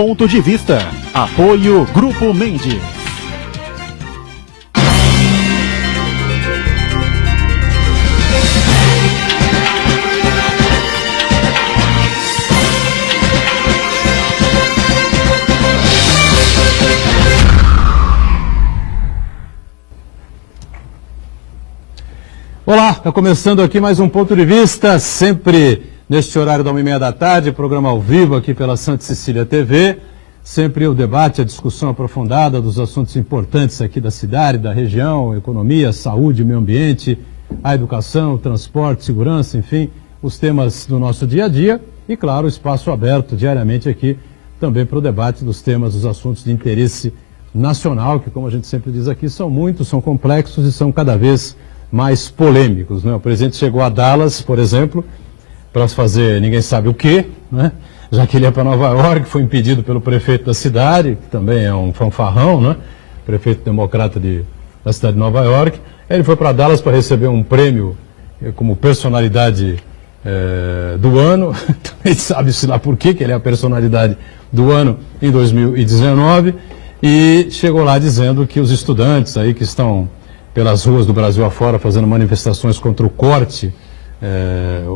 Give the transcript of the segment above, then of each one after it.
Ponto de Vista. Apoio Grupo Mendes. Olá, está começando aqui mais um Ponto de Vista, sempre neste horário da 1h30 da tarde, programa ao vivo aqui pela Santa Cecília TV, sempre o debate, a discussão aprofundada dos assuntos importantes aqui da cidade, da região, economia, saúde, meio ambiente, a educação, o transporte, segurança, enfim, os temas do nosso dia a dia e, claro, o espaço aberto diariamente aqui também para o debate dos temas, dos assuntos de interesse nacional, que, como a gente sempre diz aqui, são muitos, são complexos e são cada vez mais polêmicos, né? O presidente chegou a Dallas, por exemplo, para fazer ninguém sabe o quê, né? Já que ele ia para Nova York, foi impedido pelo prefeito da cidade, que também é um fanfarrão, né? Prefeito democrata da cidade de Nova York. Ele foi para Dallas para receber um prêmio como personalidade do ano. Também sabe-se lá por quê, que ele é a personalidade do ano em 2019. E chegou lá dizendo que os estudantes aí que estão pelas ruas do Brasil afora, fazendo manifestações contra o corte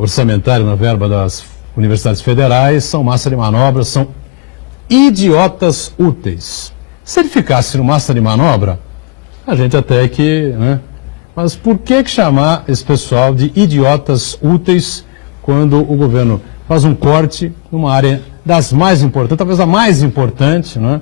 orçamentário na verba das universidades federais, são massa de manobra, são idiotas úteis. Se ele ficasse no massa de manobra, a gente até que, né? Mas por que chamar esse pessoal de idiotas úteis quando o governo faz um corte numa área das mais importantes, talvez a mais importante, né?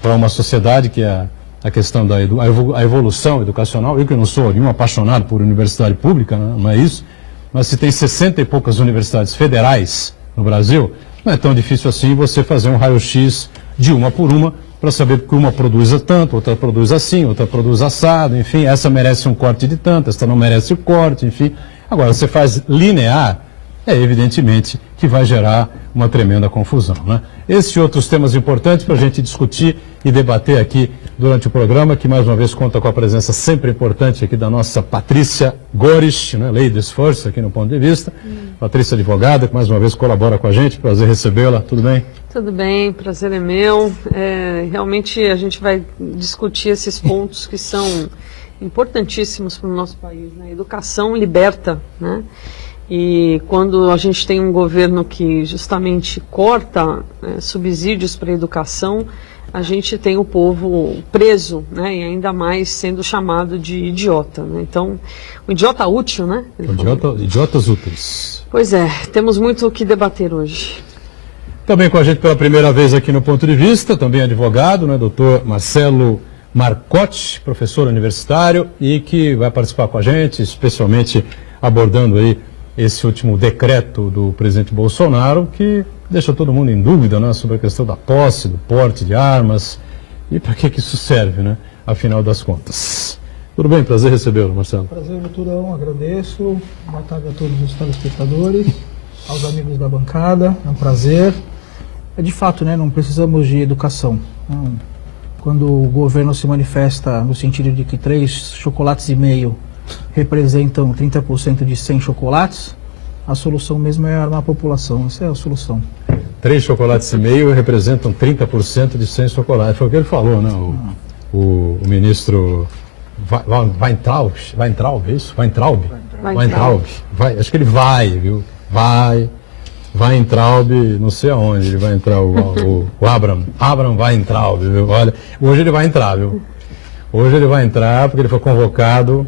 Para uma sociedade que é a questão da a evolução educacional. Eu que não sou nenhum apaixonado por universidade pública, né? Não é isso, mas se tem 60 e poucas universidades federais no Brasil, não é tão difícil assim você fazer um raio-x de uma por uma para saber que uma produz tanto, outra produz assim, outra produz assado, enfim, essa merece um corte de tanto, essa não merece o corte, enfim. Agora, você faz linear, evidentemente que vai gerar uma tremenda confusão, né? Esses e outros temas importantes para a gente discutir e debater aqui durante o programa, que mais uma vez conta com a presença sempre importante aqui da nossa Patrícia Goris, né? Ladies First, aqui no Ponto de Vista. Patrícia advogada, que mais uma vez colabora com a gente, prazer recebê-la, tudo bem? Tudo bem, prazer é meu. Realmente a gente vai discutir esses pontos que são importantíssimos para o nosso país, né? Educação liberta, né? E quando a gente tem um governo que justamente corta subsídios para a educação, a gente tem o povo preso, né? E ainda mais sendo chamado de idiota, né? Então, o idiota útil, né? Idiotas úteis. Pois é, temos muito o que debater hoje. Também com a gente pela primeira vez aqui no Ponto de Vista, também advogado, né? Doutor Marcelo Marcotti, professor universitário, e que vai participar com a gente, especialmente abordando aí esse último decreto do presidente Bolsonaro, que deixa todo mundo em dúvida, né, sobre a questão da posse, do porte de armas e para que isso serve, né, afinal das contas. Tudo bem? Prazer recebê-lo, Marcelo. Prazer, doutorão, agradeço. Boa tarde a todos os telespectadores, aos amigos da bancada, é um prazer. De fato, né, não precisamos de educação. Quando o governo se manifesta no sentido de que 3,5 chocolates representam 30% de 100 chocolates, a solução mesmo é armar a população. Essa é a solução. 3,5 chocolates representam 30% de 100 chocolates. Foi o que ele falou, né? O ministro Weintraub, é isso? Weintraub. Acho que ele vai, viu? Weintraub, não sei aonde ele vai entrar, o Abraham Weintraub, viu? Olha, hoje ele vai entrar, viu? Hoje ele vai entrar porque ele foi convocado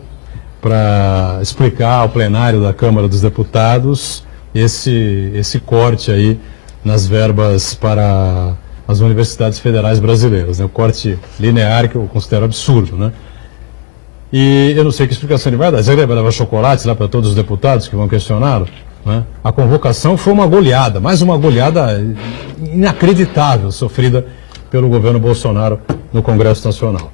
para explicar ao plenário da Câmara dos Deputados esse corte aí nas verbas para as universidades federais brasileiras, né? O corte linear que eu considero absurdo, né? E eu não sei que explicação ele vai dar. Ele vai levar chocolates lá para todos os deputados que vão questioná-lo, né? A convocação foi uma goleada, mais uma goleada inacreditável sofrida pelo governo Bolsonaro no Congresso Nacional.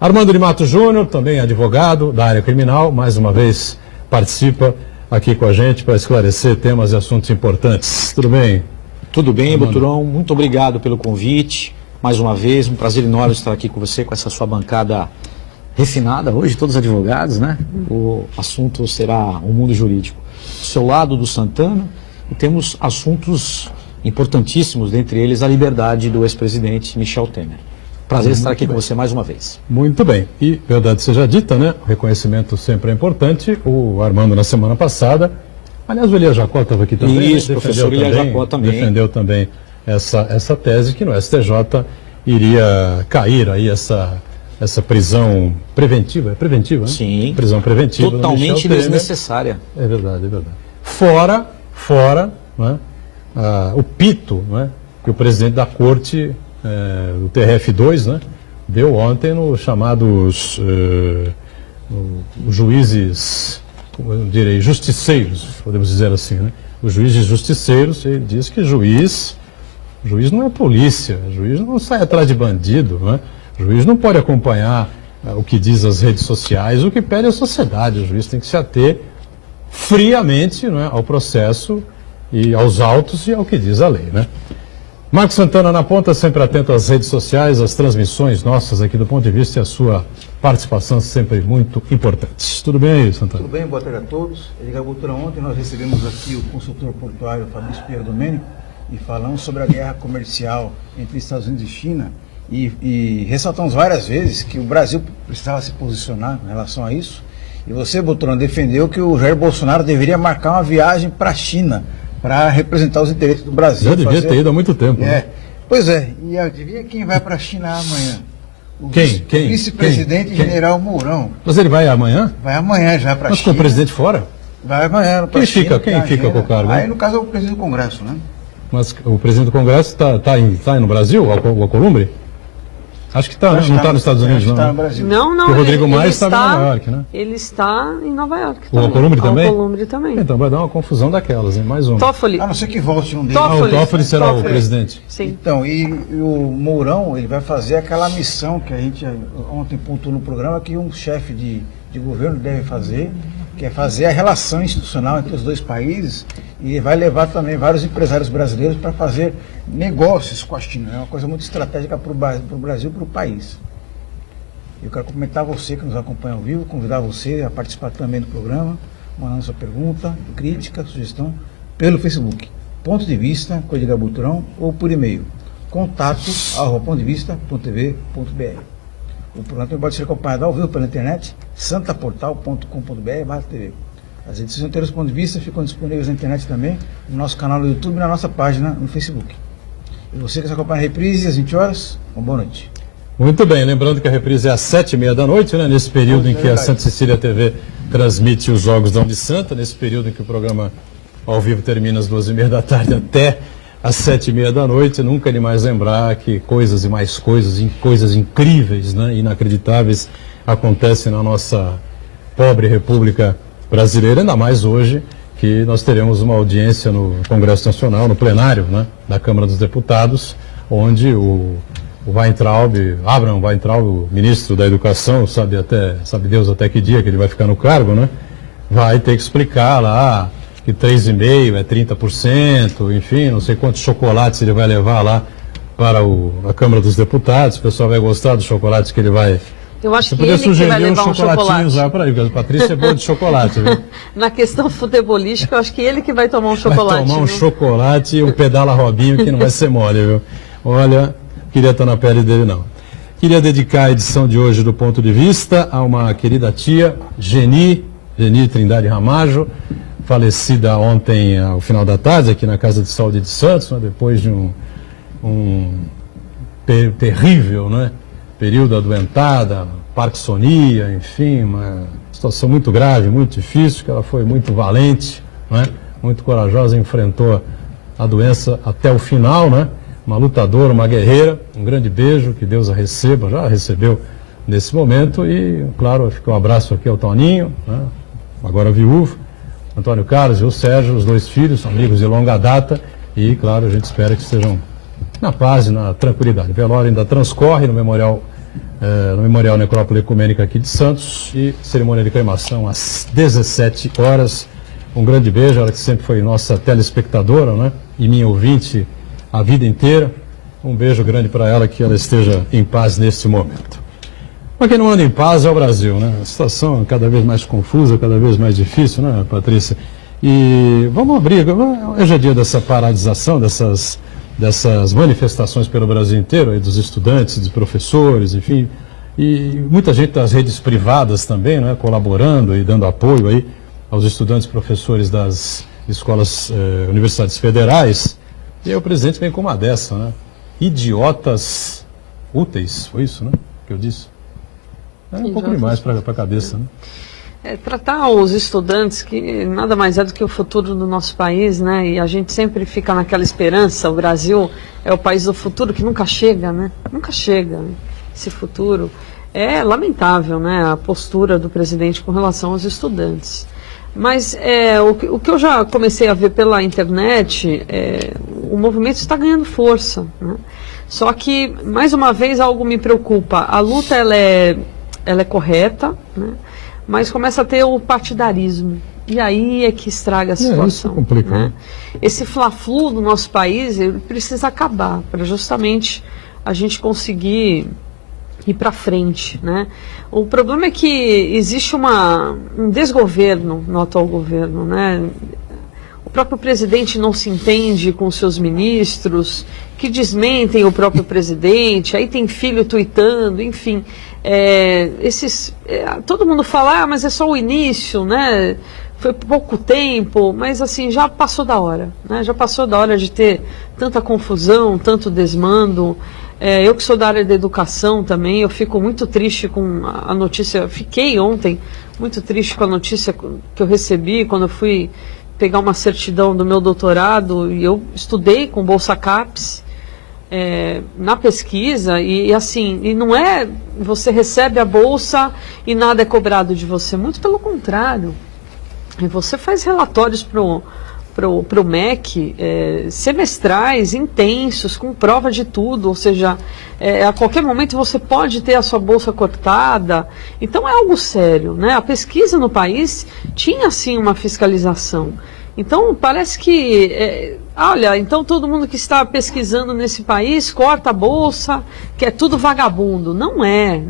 Armando de Matos Júnior, também advogado da área criminal, mais uma vez participa aqui com a gente para esclarecer temas e assuntos importantes. Tudo bem? Tudo bem, doutorão. Muito obrigado pelo convite. Mais uma vez, um prazer enorme estar aqui com você, com essa sua bancada refinada hoje, todos advogados, né? O assunto será o mundo jurídico. Do seu lado, do Santana, e temos assuntos importantíssimos, dentre eles a liberdade do ex-presidente Michel Temer. Prazer estar aqui com você mais uma vez. Muito bem. E, verdade seja dita, né? O reconhecimento sempre é importante. O Armando, na semana passada, aliás, o Elias Jacó estava aqui também. Isso, professor Elias Jacó também. Defendeu também essa tese que no STJ iria cair aí essa prisão preventiva. É preventiva, né? Sim. Prisão preventiva. Totalmente desnecessária. É verdade, é verdade. Fora né, o pito, né, que o presidente da corte, o TRF2, né, deu ontem nos chamados os juízes, eu direi, justiceiros, podemos dizer assim, né? Os juízes justiceiros, ele diz que juiz não é polícia, juiz não sai atrás de bandido, né? O juiz não pode acompanhar o que diz as redes sociais, o que pede a sociedade. O juiz tem que se ater friamente, né, ao processo e aos autos e ao que diz a lei, né? Marcos Santana na ponta, sempre atento às redes sociais, às transmissões nossas aqui do Ponto de Vista e a sua participação sempre muito importante. Tudo bem aí, Santana? Tudo bem, boa tarde a todos. Edgar Butura, ontem nós recebemos aqui o consultor portuário Fabrício Pierre Domênico e falamos sobre a guerra comercial entre Estados Unidos e China e ressaltamos várias vezes que o Brasil precisava se posicionar em relação a isso. E você, Butura, defendeu que o Jair Bolsonaro deveria marcar uma viagem para a China para representar os interesses do Brasil. Já devia ter ido há muito tempo. Né? Pois é, e adivinha quem vai para a China amanhã? O Quem? vice-presidente General Mourão. Mas ele vai amanhã? Vai amanhã já para a China. Mas com o presidente fora? Vai amanhã para a China. Quem fica com o cargo? Aí no caso é o presidente do Congresso, né? Mas o presidente do Congresso está aí no Brasil, o Alcolumbre? Acho que está, né? Não está nos Estados Unidos, não. Está no Brasil. Não. Porque o Rodrigo Maia estava em Nova York, né? Ele está em Nova York. O Alcolumbre também? O Alcolumbre também. Então vai dar uma confusão daquelas, hein? Mais um. Toffoli. A não ser que volte um deles. O Toffoli será o presidente. Sim. Então, e o Mourão, ele vai fazer aquela missão que a gente ontem pontuou no programa, que um chefe de governo deve fazer, que é fazer a relação institucional entre os dois países, e vai levar também vários empresários brasileiros para fazer negócios com a China. É uma coisa muito estratégica para o Brasil e para o país. Eu quero cumprimentar você que nos acompanha ao vivo, convidar você a participar também do programa, mandando sua pergunta, crítica, sugestão, pelo Facebook. Ponto de Vista, com Edgar Buturão, ou por e-mail, contato@pontodevista.tv.br. O programa também pode ser acompanhado ao vivo pela internet, santaportal.com.br/tv. As edições inteiras do Ponto de Vista ficam disponíveis na internet também, no nosso canal no YouTube e na nossa página no Facebook. E você que se acompanha a reprise às 20 horas, uma boa noite. Muito bem, lembrando que a reprise é às 7h30 da noite, né? Nesse período em que a Santa Cecília TV transmite os Jogos da Unisanta, nesse período em que o programa ao vivo termina às 2h30 da tarde até às 7h30 da noite. Nunca de mais lembrar que coisas e mais coisas, coisas incríveis, né? Inacreditáveis acontecem na nossa pobre República Brasileira, ainda mais hoje que nós teremos uma audiência no Congresso Nacional, no plenário, né? Da Câmara dos Deputados, onde o Abraham Weintraub, o ministro da Educação, sabe Deus até que dia que ele vai ficar no cargo, né? Vai ter que explicar lá que 3,5% é 30%, enfim, não sei quantos chocolates ele vai levar lá para a Câmara dos Deputados. O pessoal vai gostar dos chocolates que ele vai... Eu acho que ele que vai levar um chocolate. Já para ele, porque a Patrícia é boa de chocolate, viu? Na questão futebolística, eu acho que ele que vai tomar um chocolate. Vai tomar um chocolate e um pedala Robinho que não vai ser mole, viu? Olha... Queria estar na pele dele, não. Queria dedicar a edição de hoje do Ponto de Vista a uma querida tia, Geni Trindade Ramajo, falecida ontem ao final da tarde aqui na Casa de Saúde de Santos, né, depois de um terrível, né, período adoentada, parkinsonia, enfim, uma situação muito grave, muito difícil, que ela foi muito valente, né, muito corajosa, enfrentou a doença até o final, né? Uma lutadora, uma guerreira, um grande beijo, que Deus a receba, já a recebeu nesse momento, e, claro, fica um abraço aqui ao Toninho, né, agora viúvo, Antônio Carlos e o Sérgio, os dois filhos, amigos de longa data, e, claro, a gente espera que estejam na paz e na tranquilidade. O velório ainda transcorre no Memorial Necrópole Ecumênica aqui de Santos, e cerimônia de cremação às 17 horas. Um grande beijo, ela que sempre foi nossa telespectadora, né, e minha ouvinte a vida inteira. Um beijo grande para ela, que ela esteja em paz neste momento. Mas quem não anda em paz é o Brasil, né? A situação é cada vez mais confusa, cada vez mais difícil, né, Patrícia? E vamos abrir, hoje é dia dessa paralisação, dessas manifestações pelo Brasil inteiro, aí dos estudantes, dos professores, enfim, e muita gente das redes privadas também, né, colaborando e dando apoio aí aos estudantes e professores das escolas, universidades federais. E aí o presidente vem com uma dessa, né? Idiotas úteis, foi isso, né, que eu disse? É um pouco demais para a cabeça, né? Tratar os estudantes, que nada mais é do que o futuro do nosso país, né? E a gente sempre fica naquela esperança, o Brasil é o país do futuro que nunca chega, né? Nunca chega, né? Esse futuro. É lamentável, né? A postura do presidente com relação aos estudantes. Mas o que eu já comecei a ver pela internet, o movimento está ganhando força, né? Só que, mais uma vez, algo me preocupa. A luta, ela é correta, né? Mas começa a ter o partidarismo. E aí é que estraga a situação. Isso complica, né? Esse fla-flu do nosso país, ele precisa acabar, para justamente a gente conseguir ir para frente, né? O problema é que existe um desgoverno no atual governo, né? O próprio presidente não se entende com seus ministros, que desmentem o próprio presidente, aí tem filho tuitando, enfim. Todo mundo fala, mas é só o início, né? Foi pouco tempo, mas assim, já passou da hora, né? Já passou da hora de ter tanta confusão, tanto desmando. Eu que sou da área da educação também, eu fico muito triste com a notícia, fiquei ontem muito triste com a notícia que eu recebi quando eu fui pegar uma certidão do meu doutorado, e eu estudei com Bolsa CAPES, na pesquisa, e assim, e não é você recebe a bolsa e nada é cobrado de você, muito pelo contrário. E você faz relatórios pro MEC, semestrais, intensos, com prova de tudo, ou seja, a qualquer momento você pode ter a sua bolsa cortada. Então é algo sério, né? A pesquisa no país tinha sim uma fiscalização. Então parece que, olha, então todo mundo que está pesquisando nesse país corta a bolsa, que é tudo vagabundo. Não é.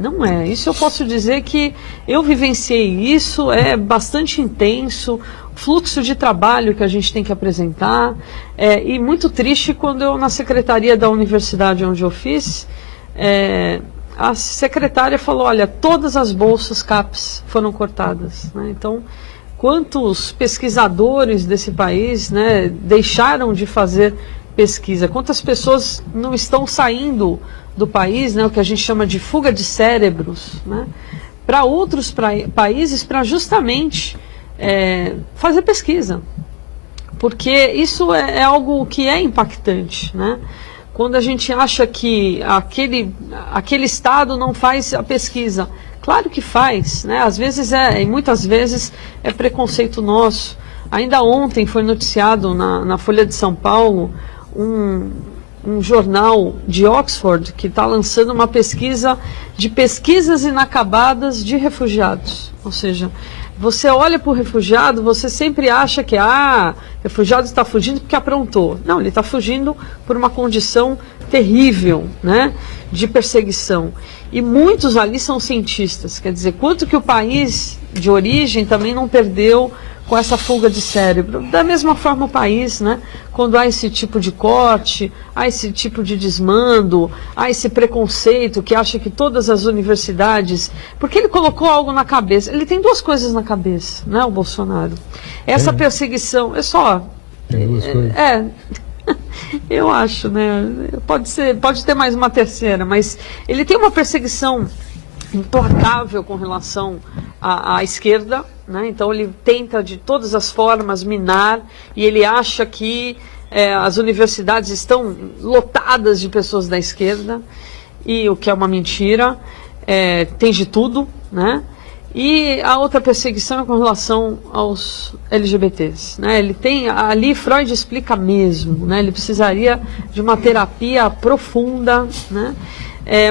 Isso eu posso dizer que eu vivenciei isso, é bastante intenso, fluxo de trabalho que a gente tem que apresentar, e muito triste quando eu, na secretaria da universidade onde eu fiz, a secretária falou, olha, todas as bolsas CAPES foram cortadas, né? Então, quantos pesquisadores desse país, né, deixaram de fazer pesquisa? Quantas pessoas não estão saindo do país, né, o que a gente chama de fuga de cérebros, né, para outros países para justamente fazer pesquisa? Porque isso é algo que é impactante, né? Quando a gente acha que aquele estado não faz a pesquisa. Claro que faz, né? Às vezes e muitas vezes é preconceito nosso. Ainda ontem foi noticiado na Folha de São Paulo um jornal de Oxford que está lançando uma pesquisa de pesquisas inacabadas de refugiados. Ou seja, você olha para o refugiado, você sempre acha que refugiado está fugindo porque aprontou. Não, ele está fugindo por uma condição terrível, né, de perseguição. E muitos ali são cientistas, quer dizer, quanto que o país de origem também não perdeu com essa fuga de cérebro. Da mesma forma o país, né, quando há esse tipo de corte, há esse tipo de desmando, há esse preconceito que acha que todas as universidades... Porque ele colocou algo na cabeça, ele tem duas coisas na cabeça, né, o Bolsonaro. Essa perseguição, Tem duas coisas. Eu acho, né? Pode ter mais uma terceira, mas ele tem uma perseguição implacável com relação à esquerda, né? Então ele tenta de todas as formas minar, e ele acha que as universidades estão lotadas de pessoas da esquerda, e o que é uma mentira, tem de tudo, né? E a outra perseguição é com relação aos LGBTs, né? Ele tem, ali Freud explica mesmo, né? Ele precisaria de uma terapia profunda, né?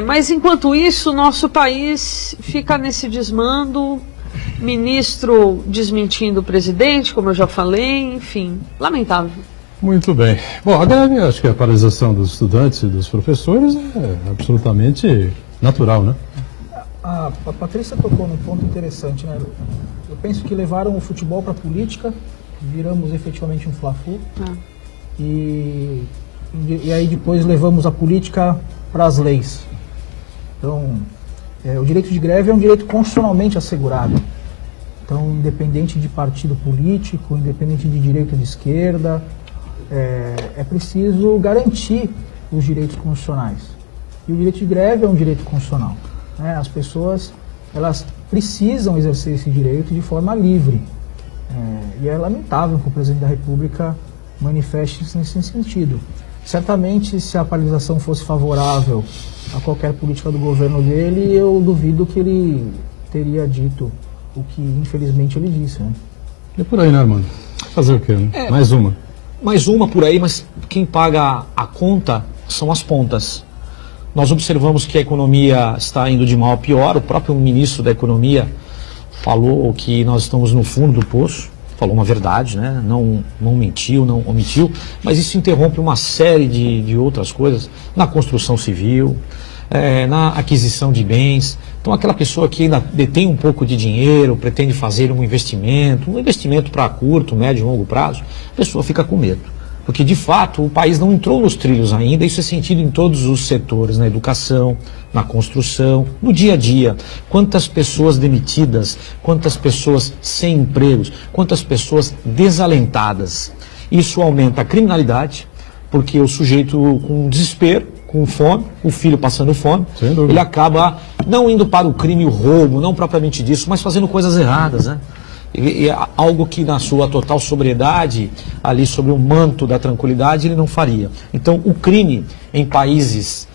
Mas enquanto isso, nosso país fica nesse desmando, ministro desmentindo o presidente, como eu já falei, enfim, lamentável. Muito bem. Bom, a greve, acho que a paralisação dos estudantes e dos professores é absolutamente natural, né? A Patrícia tocou num ponto interessante, né? Eu penso que levaram o futebol para a política viramos efetivamente um Fla-Flu. E aí depois levamos a política para as leis. Então, o direito de greve é um direito constitucionalmente assegurado. Então, independente de partido político, independente de direita ou de esquerda, é preciso garantir os direitos constitucionais. E o direito de greve é um direito constitucional, né? As pessoas, elas precisam exercer esse direito de forma livre. E é lamentável que o presidente da República manifeste-se nesse sentido. Certamente, se a paralisação fosse favorável a qualquer política do governo dele, eu duvido que ele teria dito o que infelizmente ele disse, né? É por aí, né, Armando? Fazer o quê, né? Mais uma. Mais uma por aí, mas quem paga a conta são as pontas. Nós observamos que a economia está indo de mal a pior. O próprio ministro da Economia falou que nós estamos no fundo do poço. Falou uma verdade, né? Não mentiu, não omitiu, mas isso interrompe uma série de outras coisas na construção civil, na aquisição de bens. Então, aquela pessoa que ainda detém um pouco de dinheiro, pretende fazer um investimento para curto, médio e longo prazo, a pessoa fica com medo. Porque, de fato, o país não entrou nos trilhos ainda, isso é sentido em todos os setores, na educação, na construção, no dia a dia. Quantas pessoas demitidas, quantas pessoas sem empregos, quantas pessoas desalentadas. Isso aumenta a criminalidade, porque o sujeito com desespero, com fome, o filho passando fome, ele acaba não indo para o crime, o roubo, não propriamente disso, mas fazendo coisas erradas, né? E algo que na sua total sobriedade, ali sobre o manto da tranquilidade, ele não faria. Então, o crime em países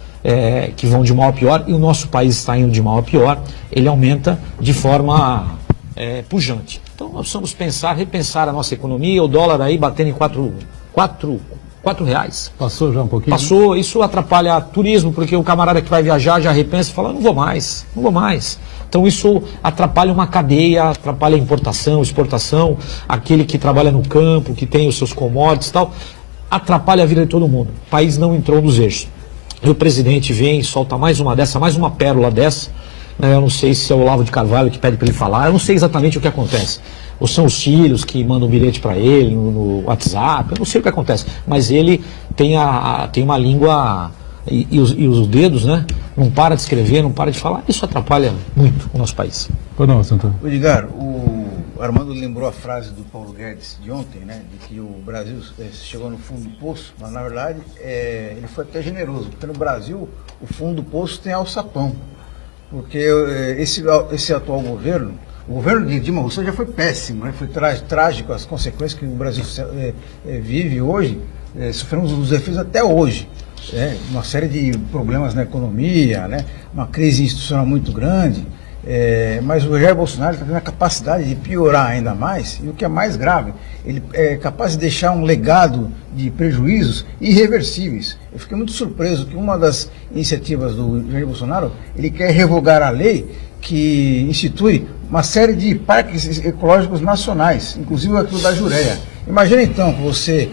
que vão de mal a pior, e o nosso país está indo de mal a pior, ele aumenta de forma pujante. Então, nós precisamos repensar a nossa economia, o dólar aí batendo em R$ reais. Passou já um pouquinho? Passou, isso atrapalha turismo, porque o camarada que vai viajar já repensa e fala, não vou mais. Então isso atrapalha uma cadeia, atrapalha a importação, exportação, aquele que trabalha no campo, que tem os seus commodities e tal, atrapalha a vida de todo mundo. O país não entrou nos eixos. E o presidente vem e solta mais uma pérola dessa, né? Eu não sei se é o Olavo de Carvalho que pede para ele falar, eu não sei exatamente o que acontece. Ou são os filhos que mandam um bilhete para ele no WhatsApp, eu não sei o que acontece. Mas ele tem uma língua e os dedos, né? Não para de escrever, não para de falar. Isso atrapalha muito o nosso país. Pois não, Santana. Edgar, o Armando lembrou a frase do Paulo Guedes de ontem, né? De que o Brasil chegou no fundo do poço, mas na verdade ele foi até generoso, porque no Brasil o fundo do poço tem alçapão. Porque esse atual governo, o governo de Dilma Rousseff já foi péssimo, né? Foi trágico as consequências que o Brasil vive hoje, sofremos os efeitos até hoje. Uma série de problemas na economia, né? Uma crise institucional muito grande, mas o Jair Bolsonaro está tendo a capacidade de piorar ainda mais, e o que é mais grave, ele é capaz de deixar um legado de prejuízos irreversíveis. Eu fiquei muito surpreso que uma das iniciativas do Jair Bolsonaro, ele quer revogar a lei que institui uma série de parques ecológicos nacionais, inclusive aquilo da Jureia. Imagina então que você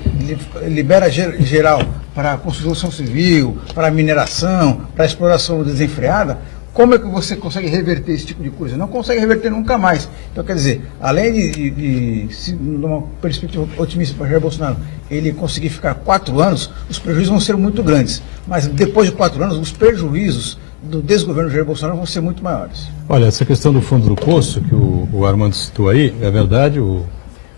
libera geral para a construção civil, para a mineração, para a exploração desenfreada. Como é que você consegue reverter esse tipo de coisa? Não consegue reverter nunca mais. Então, quer dizer, além de uma perspectiva otimista para Jair Bolsonaro, ele conseguir ficar 4 anos, os prejuízos vão ser muito grandes. Mas depois de 4 anos, os prejuízos do desgoverno de Jair Bolsonaro vão ser muito maiores. Olha, essa questão do fundo do poço, que o Armando citou aí, é verdade. O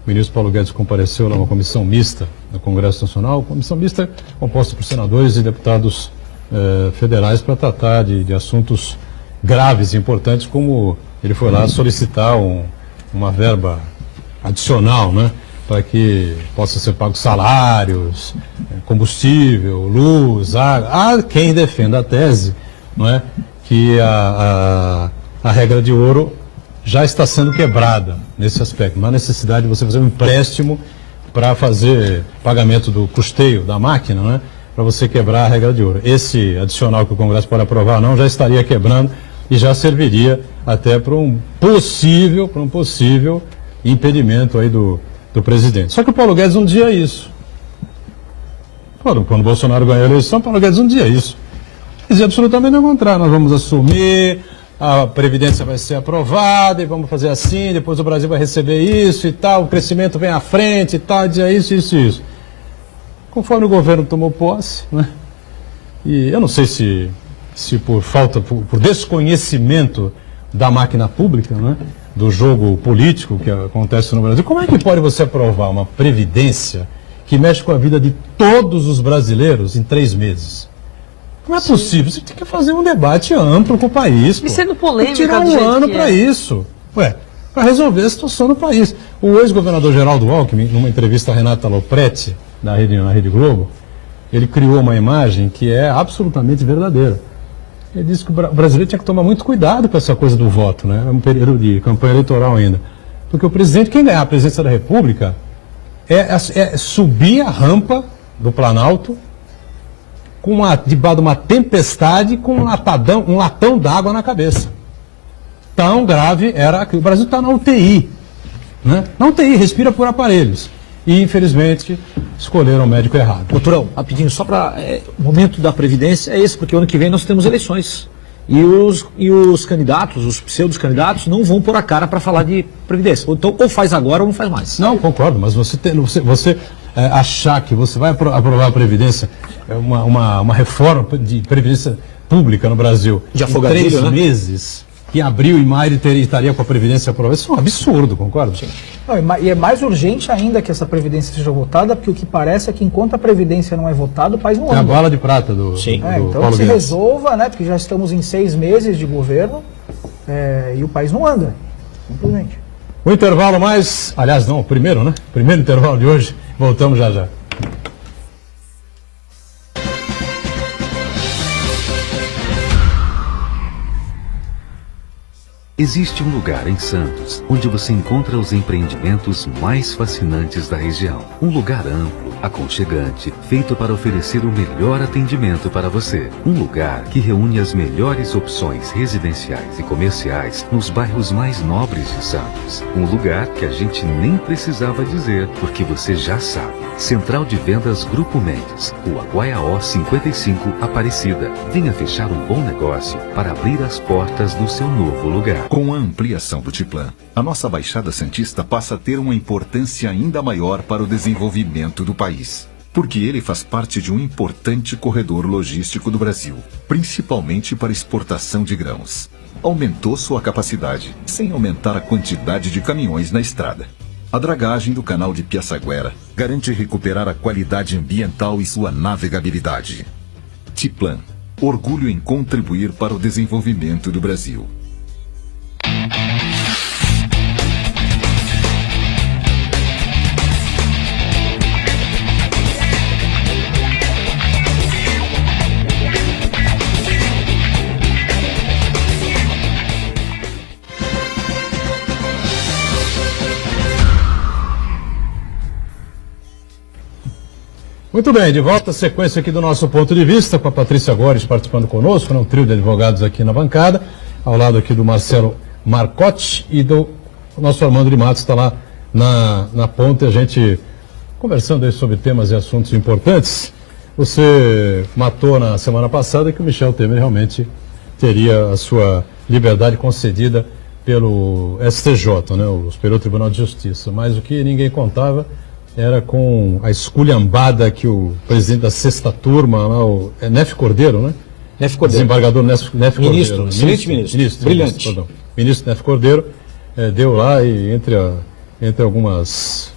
ministro Paulo Guedes compareceu lá uma comissão mista no Congresso Nacional, comissão mista composta por senadores e deputados federais para tratar de assuntos graves e importantes, como ele foi lá solicitar uma verba adicional, né, para que possa ser pago salários, combustível, luz, água. Há quem defenda a tese, não é, que a regra de ouro já está sendo quebrada nesse aspecto. Não há necessidade de você fazer um empréstimo para fazer pagamento do custeio da máquina, né, para você quebrar a regra de ouro. Esse adicional que o Congresso pode aprovar não, já estaria quebrando e já serviria até para um possível impedimento aí do presidente. Só que o Paulo Guedes não dizia isso. Quando o Bolsonaro ganhou a eleição, o Paulo Guedes não dizia isso. Dizia absolutamente o contrário. Nós vamos assumir, a Previdência vai ser aprovada e vamos fazer assim, depois o Brasil vai receber isso e tal, o crescimento vem à frente e tal, dizia isso. Conforme o governo tomou posse, né? E eu não sei se por falta, por desconhecimento da máquina pública, né? Do jogo político que acontece no Brasil, como é que pode você aprovar uma Previdência que mexe com a vida de todos os brasileiros em 3 meses? Não é possível, você tem que fazer um debate amplo com o país. E sendo polêmica, tirar do um jeito ano que para é. isso. Para resolver a situação do país. O ex-governador Geraldo Alckmin, numa entrevista a Renata Lopretti, na Rede Globo, ele criou uma imagem que é absolutamente verdadeira. Ele disse que o brasileiro tinha que tomar muito cuidado com essa coisa do voto, né? É um período de campanha eleitoral ainda. Porque o presidente, quem ganhar a presidência da República, é subir a rampa do Planalto debaixo de uma tempestade com um latão d'água na cabeça. Tão grave era que o Brasil está na UTI. Né? Na UTI, respira por aparelhos. E, infelizmente, escolheram o médico errado. Doutorão, rapidinho, só para o momento da Previdência é esse, porque o ano que vem nós temos eleições. E os candidatos, os pseudos-candidatos, não vão pôr a cara para falar de Previdência. Então, ou faz agora ou não faz mais. Não, concordo, mas você achar que você vai aprovar a Previdência, uma reforma de Previdência pública no Brasil, de em 3 meses, que em abril e maio estaria com a Previdência aprovada, isso é um absurdo, concorda? Sim. Não, e é mais urgente ainda que essa Previdência seja votada, porque o que parece é que enquanto a Previdência não é votada, o país não anda. É a bala de prata do Então Paulo se Guedes. resolva, né? Porque já estamos em 6 meses de governo e o país não anda, simplesmente. O intervalo mais... Aliás, não, o primeiro, né? Primeiro intervalo de hoje. Voltamos já. Existe um lugar em Santos onde você encontra os empreendimentos mais fascinantes da região. Um lugar amplo, aconchegante, feito para oferecer o melhor atendimento para você. Um lugar que reúne as melhores opções residenciais e comerciais nos bairros mais nobres de Santos. Um lugar que a gente nem precisava dizer, porque você já sabe. Central de Vendas Grupo Mendes, Rua Guaiaó 55, Aparecida. Venha fechar um bom negócio para abrir as portas do seu novo lugar. Com a ampliação do Tiplan, a nossa Baixada Santista passa a ter uma importância ainda maior para o desenvolvimento do país. Porque ele faz parte de um importante corredor logístico do Brasil, principalmente para exportação de grãos. Aumentou sua capacidade, sem aumentar a quantidade de caminhões na estrada. A dragagem do canal de Piaçaguera garante recuperar a qualidade ambiental e sua navegabilidade. Tiplan, orgulho em contribuir para o desenvolvimento do Brasil. Muito bem, de volta à sequência aqui do nosso ponto de vista, com a Patrícia Gores participando conosco, um trio de advogados aqui na bancada, ao lado aqui do Marcelo Marcotti e do nosso Armando de Matos, está lá na ponta, a gente conversando aí sobre temas e assuntos importantes. Você matou na semana passada que o Michel Temer realmente teria a sua liberdade concedida pelo STJ, né, o Superior Tribunal de Justiça, mas o que ninguém contava era com a esculhambada que o presidente da sexta turma, lá, o Nefe Cordeiro, né? Nefe Cordeiro. Desembargador Nefe Ministro, Cordeiro. excelente ministro. Brilhante. Ministro Nefe Cordeiro deu lá e entre algumas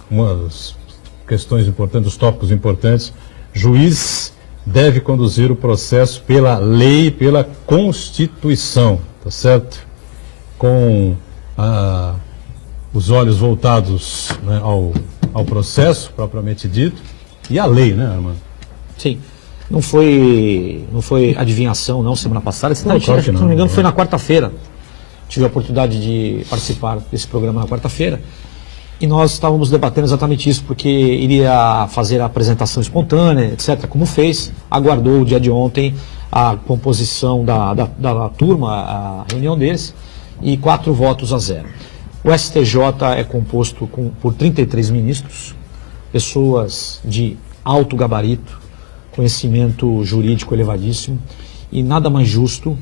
questões importantes, os tópicos importantes, juiz deve conduzir o processo pela lei, pela Constituição, tá certo? Com os olhos voltados, né, ao processo propriamente dito e à lei, né, Armando? Sim. Não foi adivinhação, não, semana passada. Se não me engano, foi na quarta-feira. Tive a oportunidade de participar desse programa na quarta-feira. E nós estávamos debatendo exatamente isso, porque iria fazer a apresentação espontânea, etc., como fez. Aguardou o dia de ontem a composição da turma, a reunião deles, e 4-0. O STJ é composto por 33 ministros, pessoas de alto gabarito, conhecimento jurídico elevadíssimo, e nada mais justo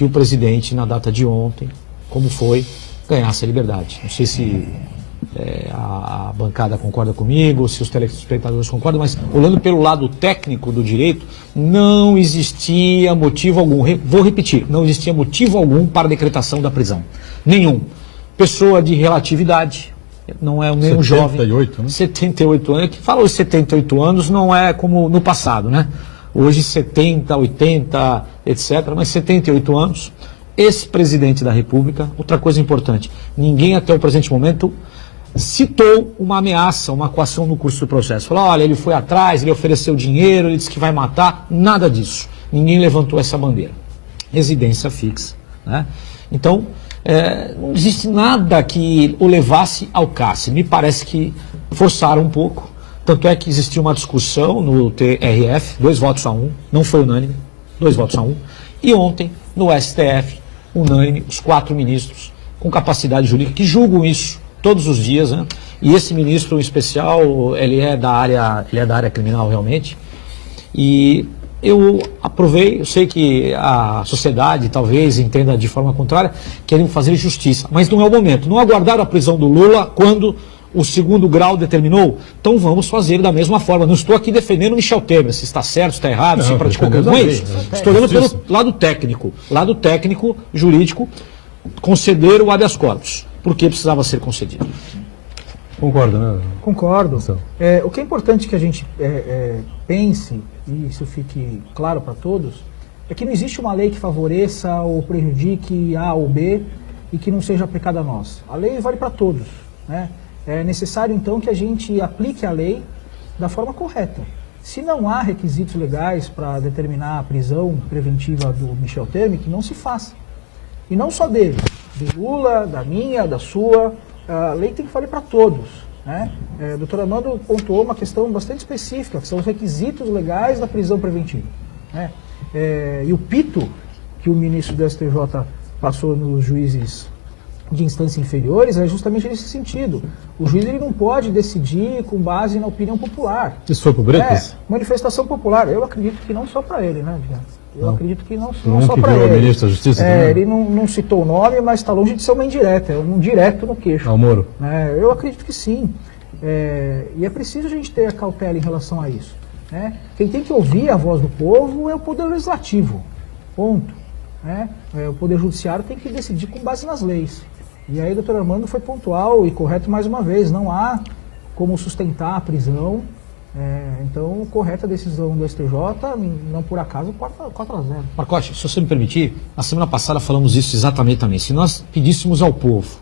que o presidente, na data de ontem, como foi, ganhasse a liberdade. Não sei se a bancada concorda comigo, se os telespectadores concordam, mas olhando pelo lado técnico do direito, não existia motivo algum, vou repetir, não existia motivo algum para a decretação da prisão. Nenhum. Pessoa de relatividade, não é nenhum jovem. 78, né? 78 anos, que fala os 78 anos não é como no passado, né? Hoje 70, 80, etc., mas 78 anos, ex-presidente da República. Outra coisa importante, ninguém até o presente momento citou uma ameaça, uma coação no curso do processo. Falou, olha, ele foi atrás, ele ofereceu dinheiro, ele disse que vai matar, nada disso. Ninguém levantou essa bandeira. Residência fixa, né? Então, não existe nada que o levasse ao cárcere. Me parece que forçaram um pouco. Tanto é que existiu uma discussão no TRF, 2 votos a 1, não foi unânime, 2 votos a 1. E ontem, no STF, unânime, os 4 ministros com capacidade jurídica que julgam isso todos os dias, né? E esse ministro em especial, ele é da área criminal realmente. E eu aprovei, eu sei que a sociedade talvez entenda de forma contrária, querem fazer justiça, mas não é o momento. Não aguardaram a prisão do Lula quando o segundo grau determinou, então vamos fazer da mesma forma. Não estou aqui defendendo Michel Temer, se está certo, se está errado, se praticou não é isso. Estou olhando pelo lado técnico, jurídico, conceder o habeas corpus, porque precisava ser concedido. Concorda, né? Concordo. O que é importante que a gente pense, e isso fique claro para todos, é que não existe uma lei que favoreça ou prejudique A ou B e que não seja aplicada a nós. A lei vale para todos, né? É necessário, então, que a gente aplique a lei da forma correta. Se não há requisitos legais para determinar a prisão preventiva do Michel Temer, que não se faça. E não só dele, do Lula, da minha, da sua. A lei tem que valer para todos, né? O doutor Armando pontuou uma questão bastante específica, que são os requisitos legais da prisão preventiva, né? E o pito que o ministro do STJ passou nos juízes de instâncias inferiores é justamente nesse sentido. O juiz ele não pode decidir com base na opinião popular. Isso foi pro Bretas? Manifestação popular. Eu acredito que não só para ele, né, Diana? Acredito que não não só para ele. Ministro da Justiça ele não citou o nome, mas está longe de ser uma indireta, é um direto no queixo. Ao Moro? Eu acredito que sim. E é preciso a gente ter a cautela em relação a isso, né? Quem tem que ouvir a voz do povo é o Poder Legislativo. Ponto. O Poder Judiciário tem que decidir com base nas leis. E aí o doutor Armando foi pontual e correto mais uma vez. Não há como sustentar a prisão. Então, correta a decisão do STJ, não por acaso, 4-0. Marcote, se você me permitir, na semana passada falamos isso exatamente também. Se nós pedíssemos ao povo,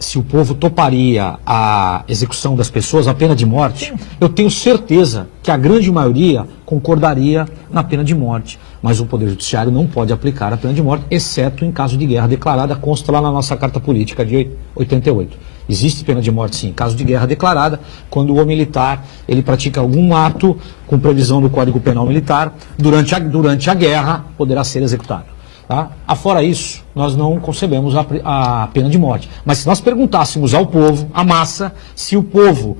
se o povo toparia a execução das pessoas, a pena de morte, eu tenho certeza que a grande maioria concordaria na pena de morte. Mas o Poder Judiciário não pode aplicar a pena de morte, exceto em caso de guerra declarada, consta lá na nossa Carta Política de 88. Existe pena de morte, sim, em caso de guerra declarada, quando o militar ele pratica algum ato com previsão do Código Penal Militar, durante a guerra poderá ser executado. Tá? Afora isso, nós não concebemos a pena de morte. Mas se nós perguntássemos ao povo, à massa, se o povo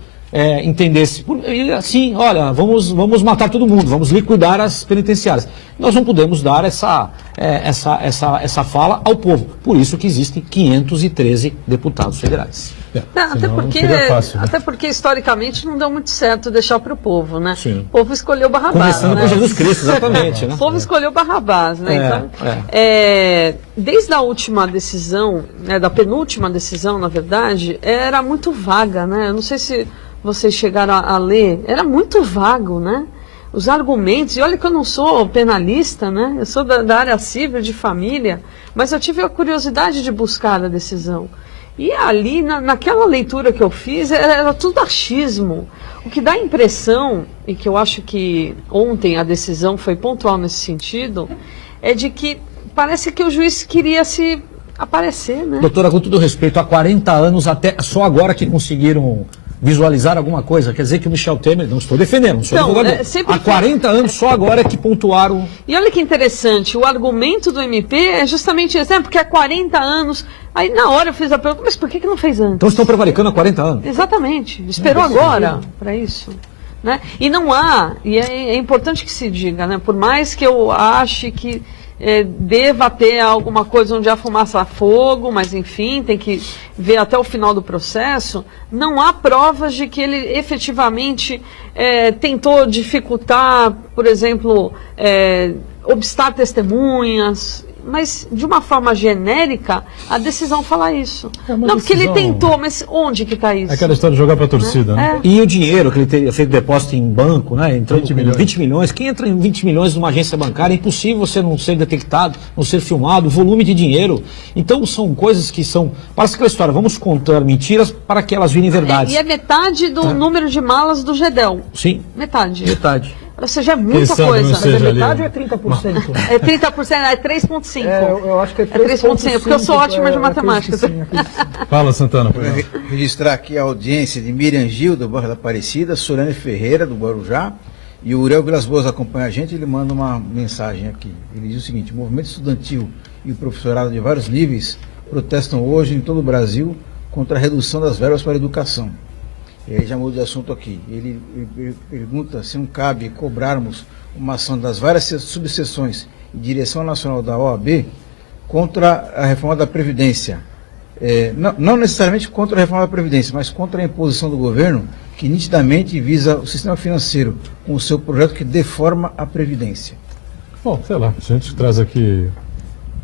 entendesse, assim, olha, vamos matar todo mundo, vamos liquidar as penitenciárias. Nós não podemos dar essa fala ao povo. Por isso que existem 513 deputados federais. Até porque historicamente não deu muito certo deixar para o povo, né? Sim. O povo escolheu Barrabás. Começando por Jesus Cristo, exatamente. Né? O povo escolheu Barrabás, né? Desde a última decisão, da penúltima decisão, na verdade, era muito vaga, né? Eu não sei se vocês chegaram a ler, era muito vago, né? Os argumentos, e olha que eu não sou penalista, né? Eu sou da área civil, de família, mas eu tive a curiosidade de buscar a decisão. E ali, naquela leitura que eu fiz, era tudo achismo. O que dá a impressão, e que eu acho que ontem a decisão foi pontual nesse sentido, é de que parece que o juiz queria se aparecer, né? Doutora, com todo respeito, há 40 anos, até só agora que conseguiram visualizar alguma coisa, quer dizer que o Michel Temer, não estou defendendo, não sou advogado. Há 40 anos, só agora é que pontuaram. E olha que interessante, o argumento do MP é justamente esse, porque há 40 anos, aí na hora eu fiz a pergunta, mas por que não fez antes? Então estão prevaricando há 40 anos. Exatamente, esperou agora para isso. Né? E não há, e é importante que se diga, né? Por mais que eu ache que deva ter alguma coisa onde há fumaça a fogo, mas enfim, tem que ver até o final do processo. Não há provas de que ele efetivamente tentou dificultar, por exemplo, obstar testemunhas. Mas, de uma forma genérica, a decisão fala isso. Não, porque ele tentou, mas onde que está isso? É aquela história de jogar para a torcida, né? E o dinheiro que ele teria feito depósito em banco, né? Entrando 20 milhões. Quem entra em 20 milhões numa agência bancária, é impossível você não ser detectado, não ser filmado, volume de dinheiro. Então, são coisas que são... Parece aquela história, vamos contar mentiras para que elas virem verdades. E é metade do número de malas do Gedel. Sim. Metade. Metade. Ou seja, é muita coisa. Mas é metade ou é 30%? É 30%, é 3,5%. Eu acho que é 3,5%, porque eu sou ótima de matemática. Fala, Santana. Vou registrar aqui a audiência de Miriam Gil, do bairro da Aparecida, Sorane Ferreira, do Guarujá, e o Uriel Vilas Boas acompanha a gente, ele manda uma mensagem aqui. Ele diz o seguinte: o movimento estudantil e o professorado de vários níveis protestam hoje em todo o Brasil contra a redução das verbas para a educação. E aí já muda de assunto aqui. Ele pergunta se não cabe cobrarmos uma ação das várias subseções e direção nacional da OAB contra a reforma da Previdência. Não necessariamente contra a reforma da Previdência, mas contra a imposição do governo que nitidamente visa o sistema financeiro com o seu projeto que deforma a Previdência. Bom, sei lá, a gente traz aqui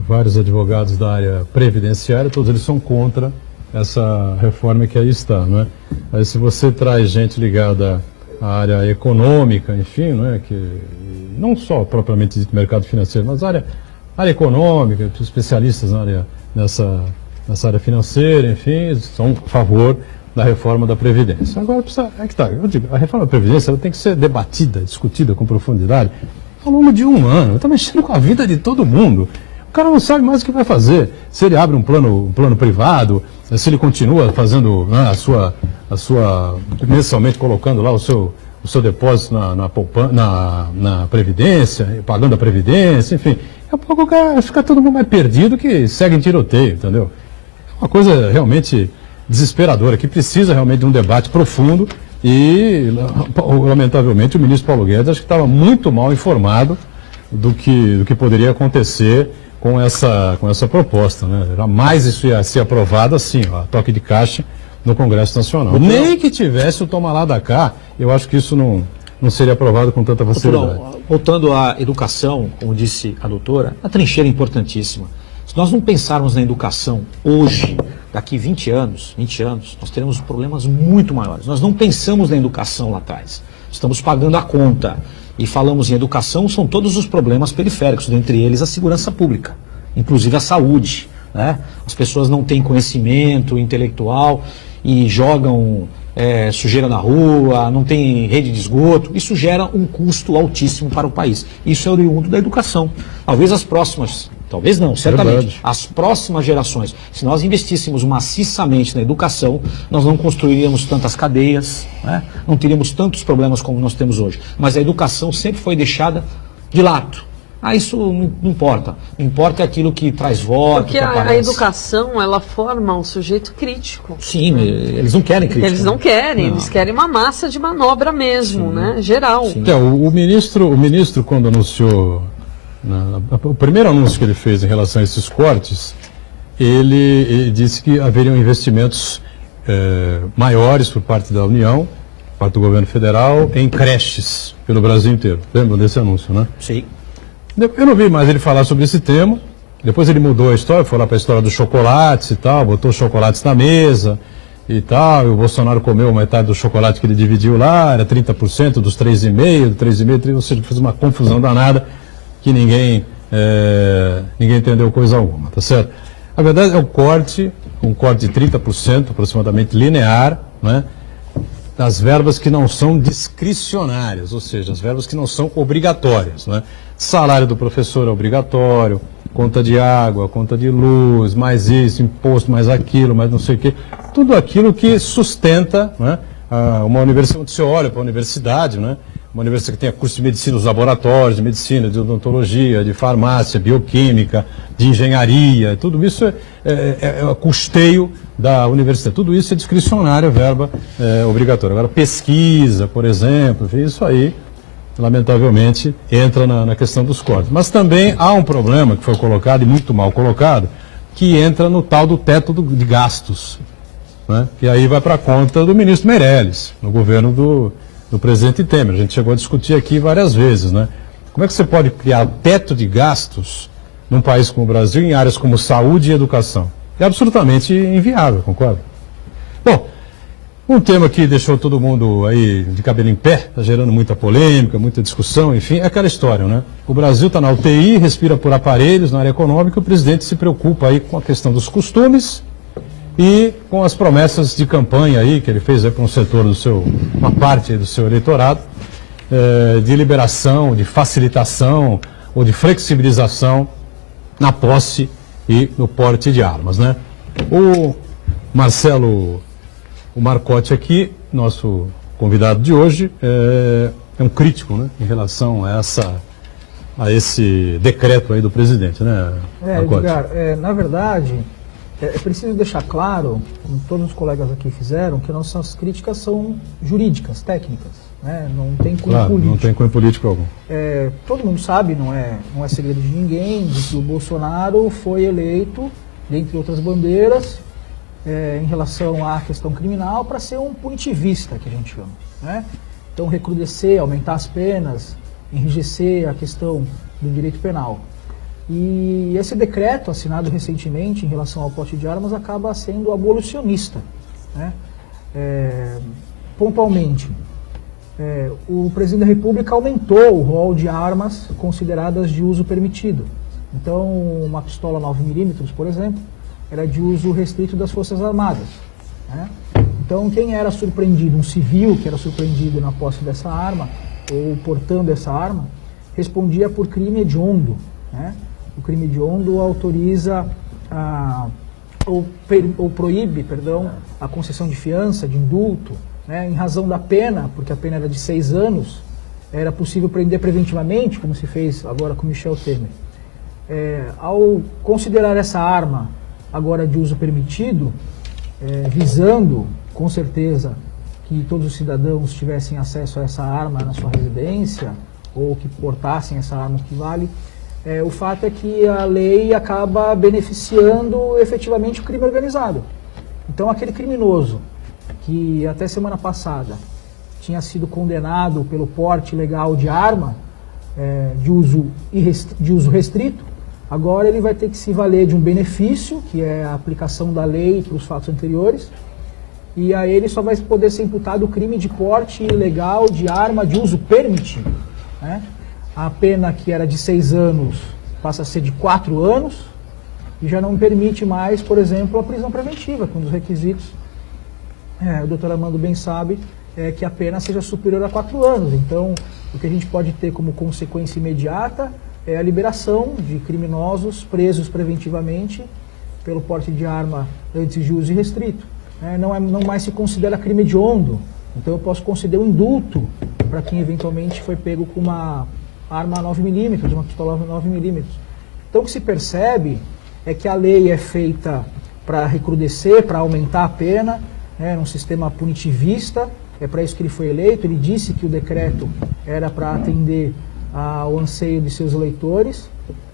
vários advogados da área previdenciária, todos eles são contra essa reforma que aí está, não é? Aí se você traz gente ligada à área econômica, enfim, não é? Que não só propriamente dito mercado financeiro, mas área econômica, especialistas na área, nessa área financeira, enfim, são a favor da reforma da Previdência. Agora, eu digo, a reforma da Previdência ela tem que ser debatida, discutida com profundidade ao longo de um ano. Está mexendo com a vida de todo mundo. O cara não sabe mais o que vai fazer. Se ele abre um plano privado, se ele continua fazendo, né, a sua mensalmente colocando lá o seu depósito na Previdência, pagando a Previdência, enfim. Daqui a pouco o cara fica todo mundo mais perdido que segue em tiroteio, entendeu? É uma coisa realmente desesperadora, que precisa realmente de um debate profundo e, lamentavelmente, o ministro Paulo Guedes acho que estava muito mal informado do que poderia acontecer com essa proposta, né? Jamais isso ia ser aprovado assim, ó, toque de caixa no Congresso Nacional. Nem que tivesse o toma lá da cá, eu acho que isso não seria aprovado com tanta facilidade. Voltando à educação, como disse a doutora, a trincheira é importantíssima. Se nós não pensarmos na educação hoje, daqui 20 anos, nós teremos problemas muito maiores. Nós não pensamos na educação lá atrás. Estamos pagando a conta. E falamos em educação, são todos os problemas periféricos, dentre eles a segurança pública, inclusive a saúde, né? As pessoas não têm conhecimento intelectual e jogam sujeira na rua, não tem rede de esgoto. Isso gera um custo altíssimo para o país. Isso é oriundo da educação. Talvez não, certamente. Verdade. As próximas gerações, se nós investíssemos maciçamente na educação, nós não construiríamos tantas cadeias, né? Não teríamos tantos problemas como nós temos hoje. Mas a educação sempre foi deixada de lado. Isso não importa. Não importa aquilo que traz voto. Porque a educação, ela forma um sujeito crítico. Sim, eles não querem crítica. Eles não querem, eles querem uma massa de manobra mesmo, né? Geral. O ministro, quando anunciou... O primeiro anúncio que ele fez em relação a esses cortes, ele disse que haveriam investimentos maiores por parte da União, por parte do governo federal, em creches pelo Brasil inteiro. Lembram desse anúncio, né? Sim. Eu não vi mais ele falar sobre esse tema. Depois ele mudou a história, foi lá para a história dos chocolates e tal, botou chocolates na mesa e tal, e o Bolsonaro comeu metade do chocolate que ele dividiu lá, era 30% dos 3,5%, ou seja, fez uma confusão danada que ninguém entendeu coisa alguma, tá certo? A verdade é um corte de 30%, aproximadamente linear, né, das verbas que não são discricionárias, ou seja, as verbas que não são obrigatórias, né? Salário do professor é obrigatório, conta de água, conta de luz, mais isso, imposto, mais aquilo, mais não sei o quê, tudo aquilo que sustenta, né, uma universidade. Onde você olha para a universidade, né? Uma universidade que tenha curso de medicina, os laboratórios de medicina, de odontologia, de farmácia, bioquímica, de engenharia, tudo isso é custeio da universidade. Tudo isso é discricionário, verba obrigatória. Agora, pesquisa, por exemplo, isso aí lamentavelmente, entra na questão dos cortes. Mas também há um problema que foi colocado, e muito mal colocado, que entra no tal do teto de gastos, né? E aí vai para a conta do ministro Meirelles, no governo do presidente Temer. A gente chegou a discutir aqui várias vezes, né? Como é que você pode criar teto de gastos num país como o Brasil, em áreas como saúde e educação? É absolutamente inviável, concorda? Bom, um tema que deixou todo mundo aí de cabelo em pé, está gerando muita polêmica, muita discussão, enfim, é aquela história, né? O Brasil está na UTI, respira por aparelhos na área econômica, o presidente se preocupa aí com a questão dos costumes e com as promessas de campanha aí que ele fez aí para um setor uma parte aí do seu eleitorado, de liberação, de facilitação ou de flexibilização na posse e no porte de armas, né? O Marcotti aqui, nosso convidado de hoje, é um crítico, né, em relação a esse decreto aí do presidente, né, Marcotti? Edgar, na verdade, é preciso deixar claro, como todos os colegas aqui fizeram, que nossas críticas são jurídicas, técnicas, né, não tem cunho político. Não tem cunho político algum. Todo mundo sabe, não é segredo de ninguém, de que o Bolsonaro foi eleito, dentre outras bandeiras, em relação à questão criminal, para ser um punitivista, que a gente chama, né? Então, recrudescer, aumentar as penas, enrijecer a questão do direito penal. E esse decreto, assinado recentemente em relação ao porte de armas, acaba sendo abolicionista, né? Pontualmente, o presidente da República aumentou o rol de armas consideradas de uso permitido. Então, uma pistola 9mm, por exemplo, era de uso restrito das Forças Armadas, né? Então, quem era surpreendido, um civil que era surpreendido na posse dessa arma, ou portando essa arma, respondia por crime hediondo, né? O crime hediondo autoriza, ou proíbe, a concessão de fiança, de indulto, né? Em razão da pena, porque a pena era de 6 anos, era possível prender preventivamente, como se fez agora com Michel Temer. Ao considerar essa arma agora de uso permitido, visando, com certeza, que todos os cidadãos tivessem acesso a essa arma na sua residência, ou que portassem essa arma que vale, o fato é que a lei acaba beneficiando efetivamente o crime organizado. Então, aquele criminoso que até semana passada tinha sido condenado pelo porte ilegal de arma de uso restrito, agora ele vai ter que se valer de um benefício, que é a aplicação da lei para os fatos anteriores, e aí ele só vai poder ser imputado o crime de porte ilegal de arma de uso permitido, né? A pena, que era de 6 anos, passa a ser de 4 anos, e já não permite mais, por exemplo, a prisão preventiva, que é um dos requisitos, o doutor Armando bem sabe, é que a pena seja superior a 4 anos. Então, o que a gente pode ter como consequência imediata é a liberação de criminosos presos preventivamente pelo porte de arma antes de uso irrestrito. Não mais se considera crime hediondo, então eu posso conceder um indulto para quem eventualmente foi pego com uma arma 9mm, uma pistola 9mm. Então o que se percebe é que a lei é feita para recrudescer, para aumentar a pena, num sistema punitivista, é para isso que ele foi eleito. Ele disse que o decreto era para atender ao anseio de seus eleitores,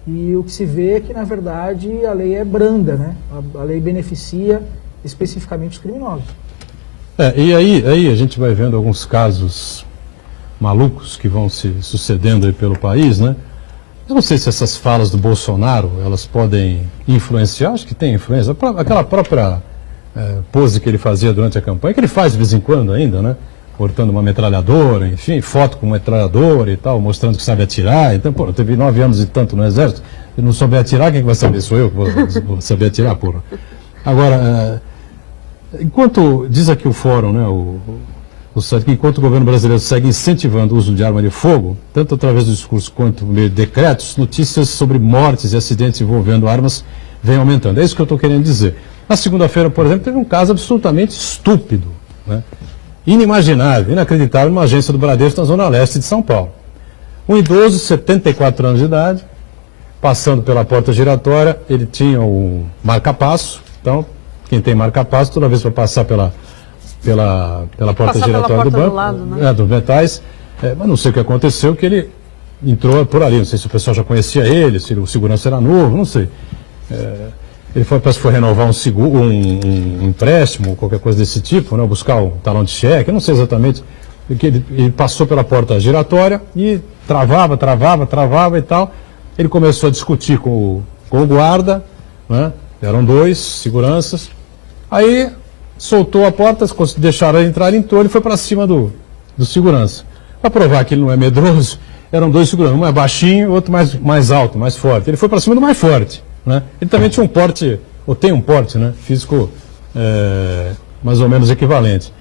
e o que se vê é que, na verdade, a lei é branda, né? A lei beneficia especificamente os criminosos. E aí a gente vai vendo alguns casos malucos que vão se sucedendo aí pelo país, né? Eu não sei se essas falas do Bolsonaro, elas podem influenciar, acho que tem influência. Aquela própria pose que ele fazia durante a campanha, que ele faz de vez em quando ainda, né? Portando uma metralhadora, enfim, foto com metralhadora e tal, mostrando que sabe atirar. Então, pô, eu teve 9 anos e tanto no exército, se não souber atirar, quem que vai saber? Sou eu que vou saber atirar, porra. Agora, enquanto, diz aqui o fórum, né, que enquanto o governo brasileiro segue incentivando o uso de arma de fogo, tanto através do discurso quanto meio de decretos, notícias sobre mortes e acidentes envolvendo armas vêm aumentando. É isso que eu estou querendo dizer. Na segunda-feira, por exemplo, teve um caso absolutamente estúpido, né? Inimaginável, inacreditável, numa agência do Bradesco na Zona Leste de São Paulo. Um idoso, 74 anos de idade, passando pela porta giratória, ele tinha o marca-passo. Então, quem tem marca-passo, toda vez que vai passar pela porta giratória do banco, lado, né? Dos metais, Mas não sei o que aconteceu, que ele entrou por ali. Não sei se o pessoal já conhecia ele, se o segurança era novo, não sei. Ele parece que foi renovar um empréstimo, qualquer coisa desse tipo, né? Buscar um talão de cheque, eu não sei exatamente. Porque ele passou pela porta giratória e travava e tal. Ele começou a discutir com o guarda, né? Eram 2 seguranças. Aí soltou a porta, deixaram ele entrar, ele entrou, ele foi para cima do segurança. Para provar que ele não é medroso, eram 2 seguranças, um é baixinho, o outro mais alto, mais forte. Ele foi para cima do mais forte, né? Ele também tinha um porte, ou tem um porte, né? Físico mais ou menos equivalente.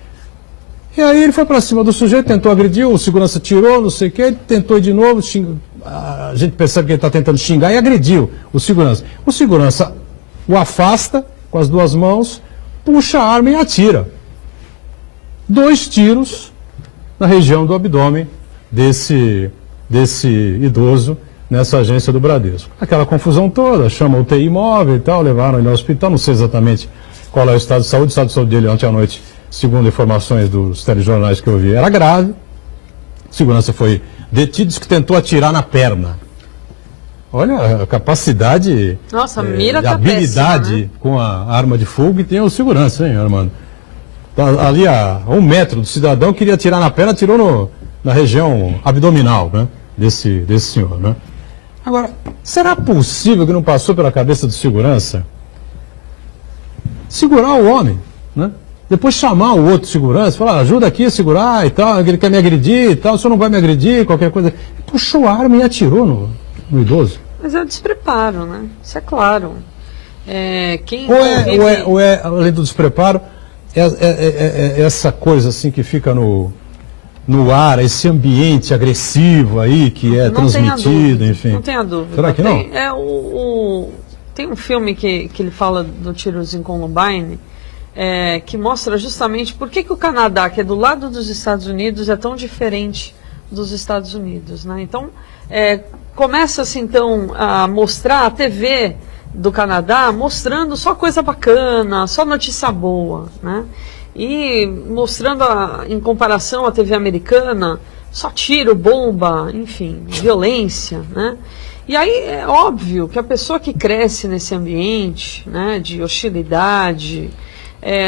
E aí ele foi para cima do sujeito, tentou agredir, o segurança tirou, não sei o que, ele tentou ir de novo, a gente percebe que ele está tentando xingar e agrediu o segurança. O segurança o afasta com as 2 mãos, puxa a arma e atira. 2 tiros na região do abdômen desse idoso nessa agência do Bradesco. Aquela confusão toda, chama o UTI móvel e tal, levaram ele ao hospital, não sei exatamente qual é o estado de saúde. O estado de saúde dele ontem à noite, segundo informações dos telejornais que eu vi, era grave. Segurança foi detido, disse que tentou atirar na perna. Olha a capacidade, nossa, mira de habilidade péssima, né? Com a arma de fogo que tem o segurança, hein, Armando? Tá ali a 1 metro do cidadão, queria atirar na perna, atirou na região abdominal, né, desse senhor, né? Agora, será possível que não passou pela cabeça do segurança segurar o homem, né? Depois chamar o outro segurança, falar, ajuda aqui a segurar e tal, ele quer me agredir e tal, o senhor não vai me agredir, qualquer coisa. Puxou a arma e atirou no idoso. Mas é o despreparo, né? Isso é claro. Ou é, além do despreparo, essa coisa assim que fica no ar, esse ambiente agressivo aí que é transmitido, enfim. Não tenha dúvida. Será que não? Tem um filme que ele fala do tiros em Columbine, que mostra justamente por que o Canadá, que é do lado dos Estados Unidos, é tão diferente dos Estados Unidos, né? Então, começa-se então a mostrar a TV do Canadá mostrando só coisa bacana, só notícia boa, né? E mostrando, em comparação à TV americana, só tiro, bomba, enfim, violência, né? E aí é óbvio que a pessoa que cresce nesse ambiente, né, de hostilidade,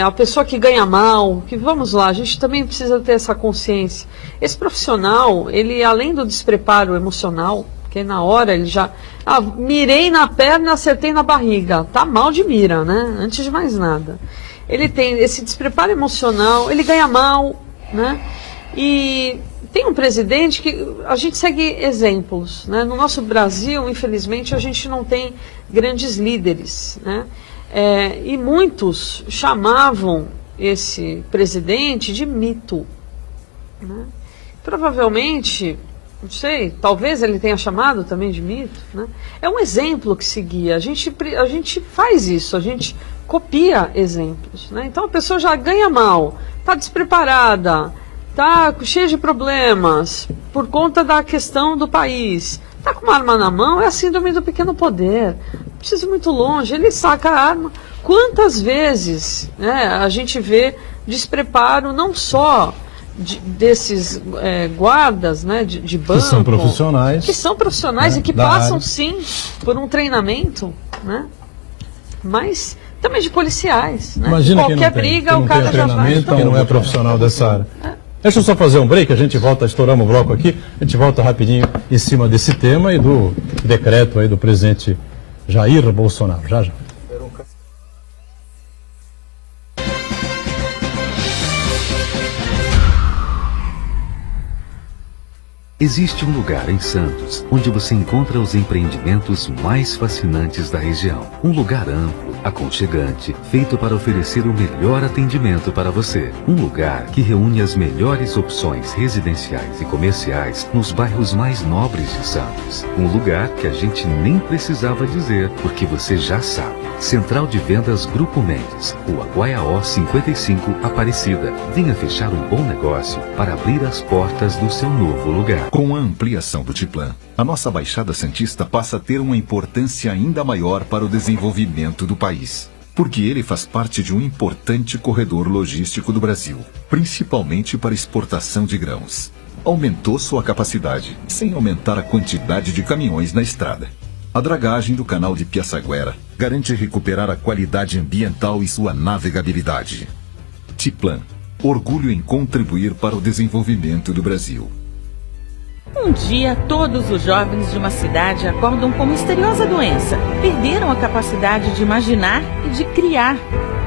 a pessoa que ganha mal, que vamos lá, a gente também precisa ter essa consciência. Esse profissional, ele além do despreparo emocional, porque na hora ele já, mirei na perna, acertei na barriga, tá mal de mira, né, antes de mais nada. Ele tem esse despreparo emocional, ele ganha mal, né, e tem um presidente que a gente segue exemplos, né, no nosso Brasil, infelizmente, a gente não tem grandes líderes, né, e muitos chamavam esse presidente de mito, né? Provavelmente, não sei, talvez ele tenha chamado também de mito, né? É um exemplo que seguia. A gente faz isso, a gente copia exemplos, né? Então a pessoa já ganha mal, está despreparada, está cheia de problemas por conta da questão do país, está com uma arma na mão, é a síndrome do pequeno poder. Não precisa ir muito longe, ele saca a arma. Quantas vezes, né, a gente vê despreparo não só desses guardas, né, de banco, que são profissionais, e que passam sim por um treinamento, né, mas também de policiais, né? Imagina qualquer briga o cara já vai. Quem não é profissional dessa área. Deixa eu só fazer um break, a gente volta, estouramos o bloco aqui, a gente volta rapidinho em cima desse tema e do decreto aí do presidente Jair Bolsonaro. Já. Existe um lugar em Santos onde você encontra os empreendimentos mais fascinantes da região. Um lugar amplo, aconchegante, feito para oferecer o melhor atendimento para você. Um lugar que reúne as melhores opções residenciais e comerciais nos bairros mais nobres de Santos. Um lugar que a gente nem precisava dizer, porque você já sabe. Central de Vendas Grupo Mendes, Rua Guaiaó 55, Aparecida. Venha fechar um bom negócio para abrir as portas do seu novo lugar. Com a ampliação do Tiplan, a nossa Baixada Santista passa a ter uma importância ainda maior para o desenvolvimento do país, porque ele faz parte de um importante corredor logístico do Brasil, principalmente para exportação de grãos. aumentou sua capacidade, sem aumentar a quantidade de caminhões na estrada. A dragagem do canal de Piaçaguera garante recuperar a qualidade ambiental e sua navegabilidade. Tiplan, orgulho em contribuir para o desenvolvimento do Brasil. Um dia, todos os jovens de uma cidade acordam com misteriosa doença. Perderam a capacidade de imaginar e de criar.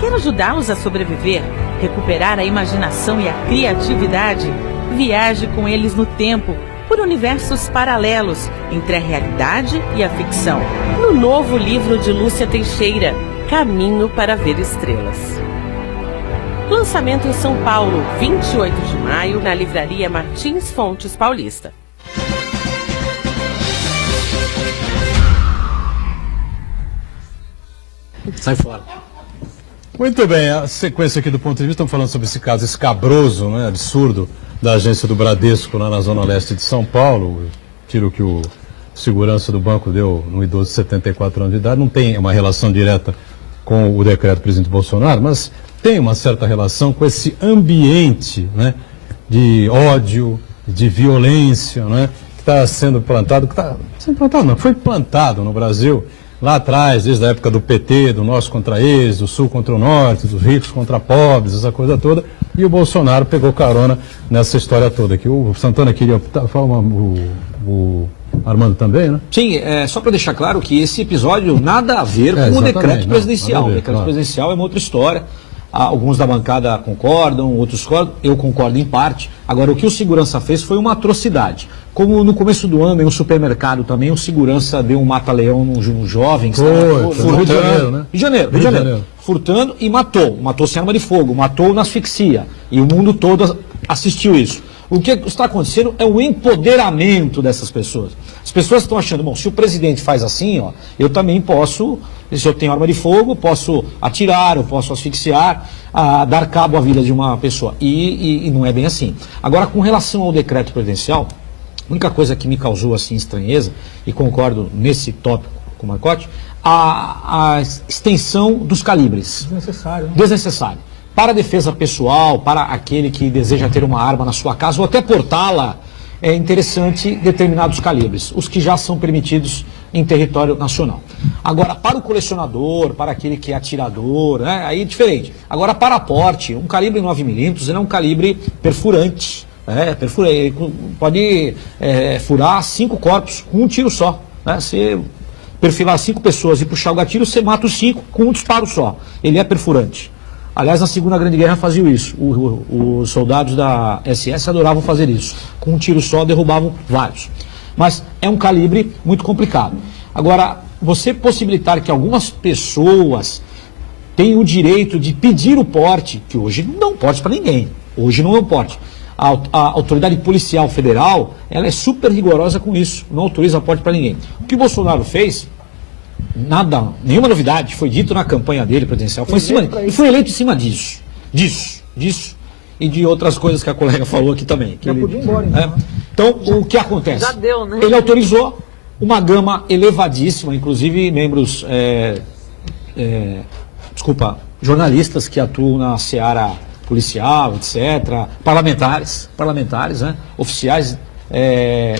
Quer ajudá-los a sobreviver? Recuperar a imaginação e a criatividade? Viaje com eles no tempo, por universos paralelos, entre a realidade e a ficção. No novo livro de Lúcia Teixeira, Caminho para Ver Estrelas. Lançamento em São Paulo, 28 de maio, na livraria Martins Fontes Paulista. Sai fora. Muito bem, a sequência aqui do ponto de vista, estamos falando sobre esse caso escabroso, né, absurdo, da agência do Bradesco lá na zona leste de São Paulo. Tiro que o segurança do banco deu no idoso de 74 anos de idade, não tem uma relação direta com o decreto do presidente Bolsonaro, mas tem uma certa relação com esse ambiente, né, de ódio, de violência, né, que está sendo plantado, foi plantado no Brasil lá atrás, desde a época do PT, do nosso contra eles, do sul contra o norte, dos ricos contra pobres, essa coisa toda, e o Bolsonaro pegou carona nessa história toda aqui. O Santana queria falar, o Armando também, né? Sim, só para deixar claro que esse episódio nada a ver com o decreto presidencial. O decreto presidencial é uma outra história. Alguns da bancada concordam, outros discordam, eu concordo em parte. Agora, o que o segurança fez foi uma atrocidade. Como no começo do ano, em um supermercado também, o segurança deu um mata-leão num jovem que estava furtando. Rio de Janeiro, né? Rio de Janeiro. Furtando e matou. Matou sem arma de fogo, matou na asfixia. E o mundo todo assistiu isso. O que está acontecendo é o empoderamento dessas pessoas. As pessoas estão achando, bom, se o presidente faz assim, ó, eu também posso, se eu tenho arma de fogo, posso atirar, eu posso asfixiar, dar cabo à vida de uma pessoa. E não é bem assim. Agora, com relação ao decreto presidencial, a única coisa que me causou assim estranheza, e concordo nesse tópico com o Marcotti, a extensão dos calibres. Desnecessário, né? Desnecessário. Para a defesa pessoal, para aquele que deseja ter uma arma na sua casa ou até portá-la, é interessante determinados calibres, os que já são permitidos em território nacional. Agora, para o colecionador, para aquele que é atirador, né, aí é diferente. Agora, para porte, um calibre 9mm é um calibre perfurante. Ele pode furar 5 corpos com um tiro só. Né? Se perfilar 5 pessoas e puxar o gatilho, você mata os 5 com um disparo só. Ele é perfurante. Aliás, na Segunda Grande Guerra faziam isso. Os soldados da SS adoravam fazer isso. Com um tiro só derrubavam vários. Mas é um calibre muito complicado. Agora, você possibilitar que algumas pessoas tenham o direito de pedir o porte, que hoje não dá um porte para ninguém. Hoje não é um porte. A autoridade policial federal, ela é super rigorosa com isso. Não autoriza porte para ninguém. O que o Bolsonaro fez... Nada, nenhuma novidade, foi dito na campanha dele presidencial, e foi eleito em cima disso, e de outras coisas que a colega falou aqui também. Já podia ir embora, então, o que acontece? Já deu, né? Ele autorizou uma gama elevadíssima, inclusive membros, jornalistas que atuam na seara policial, etc., parlamentares, né? Oficiais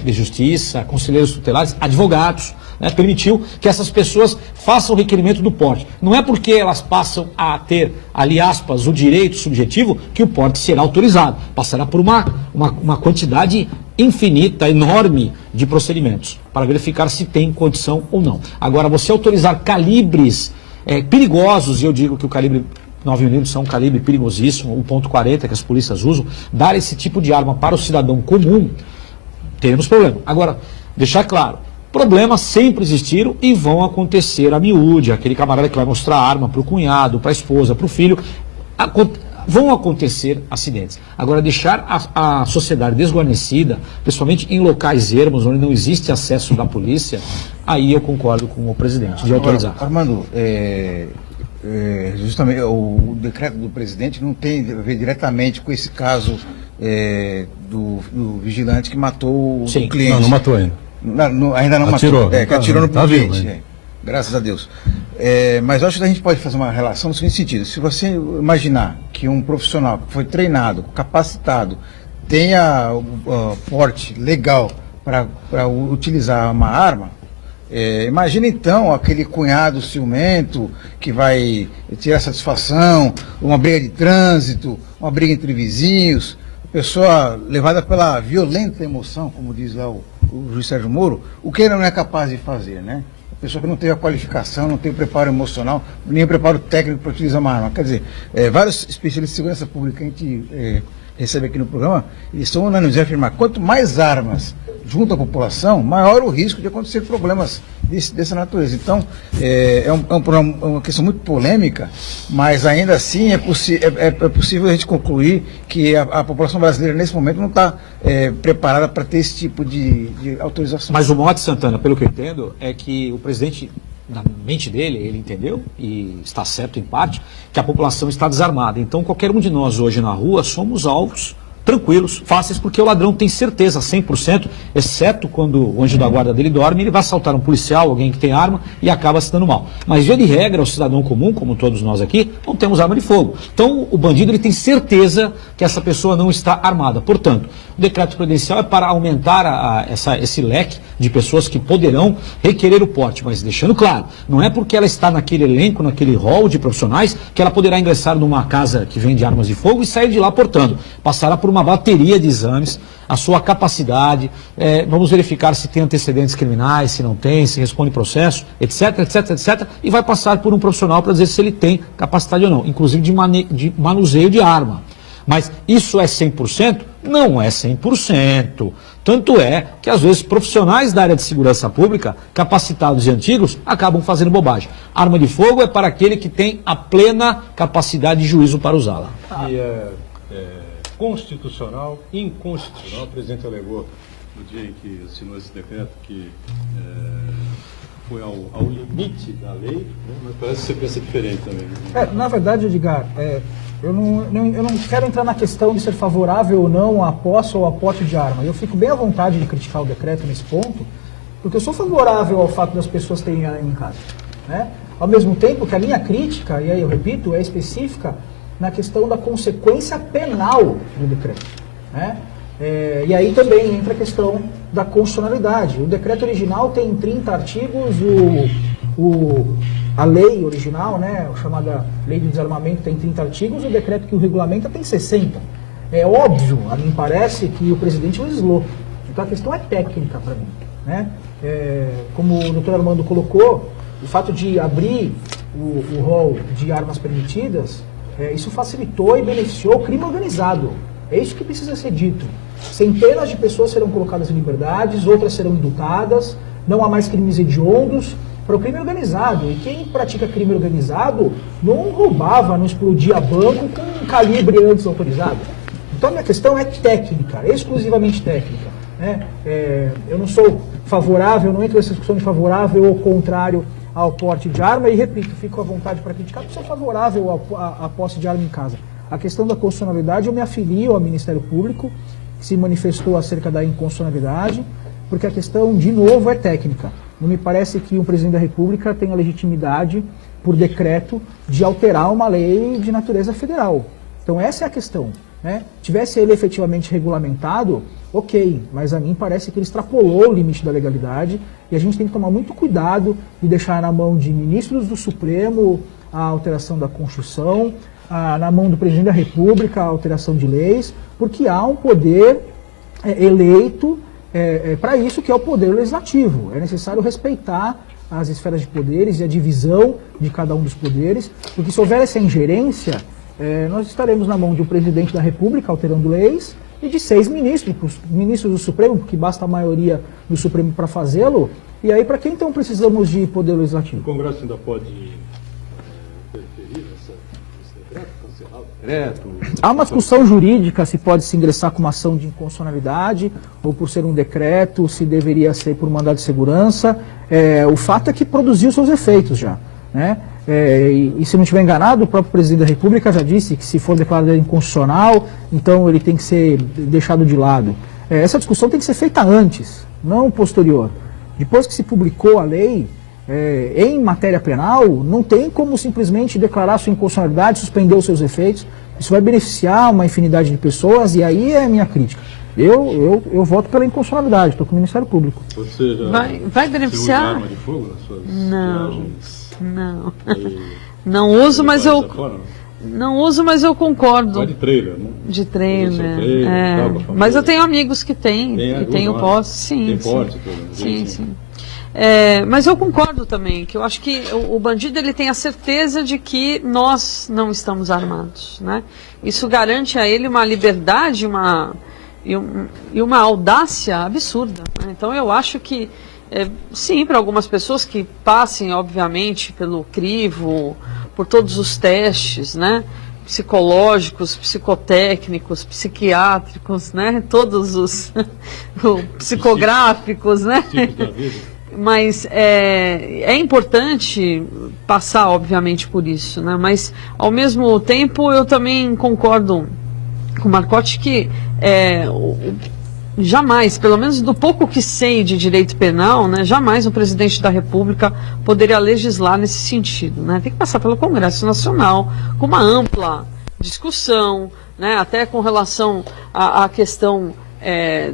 de justiça, conselheiros tutelares, advogados, né, permitiu que essas pessoas façam o requerimento do porte. Não é porque elas passam a ter, ali aspas, o direito subjetivo, que o porte será autorizado. Passará por uma quantidade infinita, enorme de procedimentos, para verificar se tem condição ou não. Agora, você autorizar calibres perigosos, e eu digo que o calibre 9mm é um calibre perigosíssimo, o .40 que as polícias usam, dar esse tipo de arma para o cidadão comum, teremos problema. Agora, deixar claro, problemas sempre existiram e vão acontecer a miúde, aquele camarada que vai mostrar a arma para o cunhado, para a esposa, para o filho, vão acontecer acidentes. Agora, deixar a sociedade desguarnecida, principalmente em locais ermos, onde não existe acesso da polícia, aí eu concordo com o presidente, de autorizar. Armando, justamente o decreto do presidente não tem a ver diretamente com esse caso do vigilante que matou o cliente. Não matou ainda. Ainda não atirou, matou. Que atirou no cliente. Vivo, graças a Deus. Mas eu acho que a gente pode fazer uma relação no seguinte sentido. Se você imaginar que um profissional que foi treinado, capacitado, tenha porte legal para utilizar uma arma, imagina então aquele cunhado ciumento que vai tirar satisfação, uma briga de trânsito, uma briga entre vizinhos, pessoa levada pela violenta emoção, como diz lá o juiz Sérgio Moro, o que ele não é capaz de fazer, né? A pessoa que não teve a qualificação, não tem o preparo emocional, nem o preparo técnico para utilizar uma arma. Quer dizer, vários especialistas de segurança pública que a gente recebe aqui no programa, eles estão unânimes a afirmar, quanto mais armas junto à população, maior o risco de acontecer problemas dessa natureza. Então, é uma questão muito polêmica, mas ainda assim é possível a gente concluir que a população brasileira, nesse momento, não está preparada para ter esse tipo de autorização. Mas o mote, Santana, pelo que eu entendo, é que o presidente, na mente dele, ele entendeu, e está certo em parte, que a população está desarmada. Então, qualquer um de nós hoje na rua somos alvos tranquilos, fáceis, porque o ladrão tem certeza, 100%, exceto quando o anjo da guarda dele dorme, ele vai assaltar um policial, alguém que tem arma, e acaba se dando mal. Mas, via de regra, o cidadão comum, como todos nós aqui, não temos arma de fogo. Então, o bandido ele tem certeza que essa pessoa não está armada. Portanto, o decreto presidencial é para aumentar esse leque de pessoas que poderão requerer o porte, mas deixando claro, não é porque ela está naquele elenco, naquele rol de profissionais, que ela poderá ingressar numa casa que vende armas de fogo e sair de lá portando. Passará por uma bateria de exames, a sua capacidade, vamos verificar se tem antecedentes criminais, se não tem, se responde processo, etc, etc, etc, e vai passar por um profissional para dizer se ele tem capacidade ou não, inclusive de manuseio de arma. Mas isso é 100%? Não é 100%. Tanto é que, às vezes, profissionais da área de segurança pública, capacitados e antigos, acabam fazendo bobagem. Arma de fogo é para aquele que tem a plena capacidade de juízo para usá-la. E é constitucional, inconstitucional. O presidente alegou no dia em que assinou esse decreto que foi ao limite da lei, né? Mas parece que você pensa diferente também. Na verdade, Edgar, eu não quero entrar na questão de ser favorável ou não à posse ou à porte de arma. Eu fico bem à vontade de criticar o decreto nesse ponto, porque eu sou favorável ao fato das pessoas terem arma em casa, né? Ao mesmo tempo que a minha crítica, e aí eu repito, é específica na questão da consequência penal do decreto, né? E aí também entra a questão da constitucionalidade. O decreto original tem 30 artigos, a lei original, né, a chamada Lei de Desarmamento, tem 30 artigos, o decreto que o regulamenta tem 60. É óbvio, a mim parece, que o presidente legislou. Então a questão é técnica para mim, né? Como o doutor Armando colocou, o fato de abrir o rol de armas permitidas, isso facilitou e beneficiou o crime organizado. É isso que precisa ser dito. Centenas de pessoas serão colocadas em liberdades, outras serão indultadas, não há mais crimes hediondos para o crime organizado. E quem pratica crime organizado não roubava, não explodia banco com um calibre antes autorizado. Então a minha questão é técnica, exclusivamente técnica, né? Eu não sou favorável, não entro nessa discussão de favorável ou contrário ao porte de arma, e repito, fico à vontade para criticar, porque sou favorável à posse de arma em casa. A questão da constitucionalidade, eu me afilio ao Ministério Público, que se manifestou acerca da inconstitucionalidade, porque a questão, de novo, é técnica. Não me parece que o presidente da República tenha legitimidade, por decreto, de alterar uma lei de natureza federal. Então essa é a questão, né? Tivesse ele efetivamente regulamentado, ok, mas a mim parece que ele extrapolou o limite da legalidade, e a gente tem que tomar muito cuidado de deixar na mão de ministros do Supremo a alteração da Constituição, na mão do presidente da República a alteração de leis, porque há um poder eleito para isso, que é o poder legislativo. É necessário respeitar as esferas de poderes e a divisão de cada um dos poderes, porque se houver essa ingerência, nós estaremos na mão de um presidente da República alterando leis e de 6 ministros do Supremo, porque basta a maioria do Supremo para fazê-lo. E aí, para que então precisamos de poder legislativo? O Congresso ainda pode interferir nesse decreto, cancelar o decreto? Há uma discussão jurídica se pode se ingressar com uma ação de inconstitucionalidade, ou por ser um decreto, se deveria ser por mandado de segurança. O fato é que produziu seus efeitos já, né? E se não estiver enganado, o próprio presidente da República já disse que se for declarado inconstitucional, então ele tem que ser deixado de lado. Essa discussão tem que ser feita antes, não posterior. Depois que se publicou a lei, em matéria penal, não tem como simplesmente declarar sua inconstitucionalidade, suspender os seus efeitos. Isso vai beneficiar uma infinidade de pessoas e aí é a minha crítica. Eu voto pela inconstitucionalidade, estou com o Ministério Público. Você já Vai beneficiar? Você usa arma de fogo nas suas viagens? Não. E Não uso, mas vai eu... desafora? Não uso, mas eu concordo. Vai de trailer, né? De trailer, trailer, é. tal, com a família. Mas eu tenho amigos que têm, e tenho usam posse, sim. Tem sim. porte, tudo, né? Sim. Mas eu concordo também, que eu acho que o bandido ele tem a certeza de que nós não estamos armados, né? Isso garante a ele uma liberdade e uma audácia absurda, né? Então eu acho que, sim, para algumas pessoas que passem, obviamente, pelo crivo, por todos os testes, né? Psicológicos, psicotécnicos, psiquiátricos, né? Todos os psicográficos, né? Mas é importante passar, obviamente, por isso, né? Mas, ao mesmo tempo, eu também concordo com o Marcotti que jamais, pelo menos do pouco que sei de direito penal, né, jamais o presidente da República poderia legislar nesse sentido, né? Tem que passar pelo Congresso Nacional com uma ampla discussão, né, até com relação à questão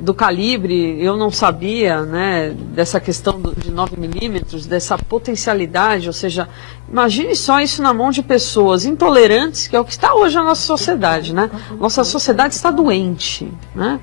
do calibre. Eu não sabia, né, dessa questão de 9 milímetros, dessa potencialidade, ou seja, imagine só isso na mão de pessoas intolerantes, que é o que está hoje na nossa sociedade, né? Nossa sociedade está doente, né?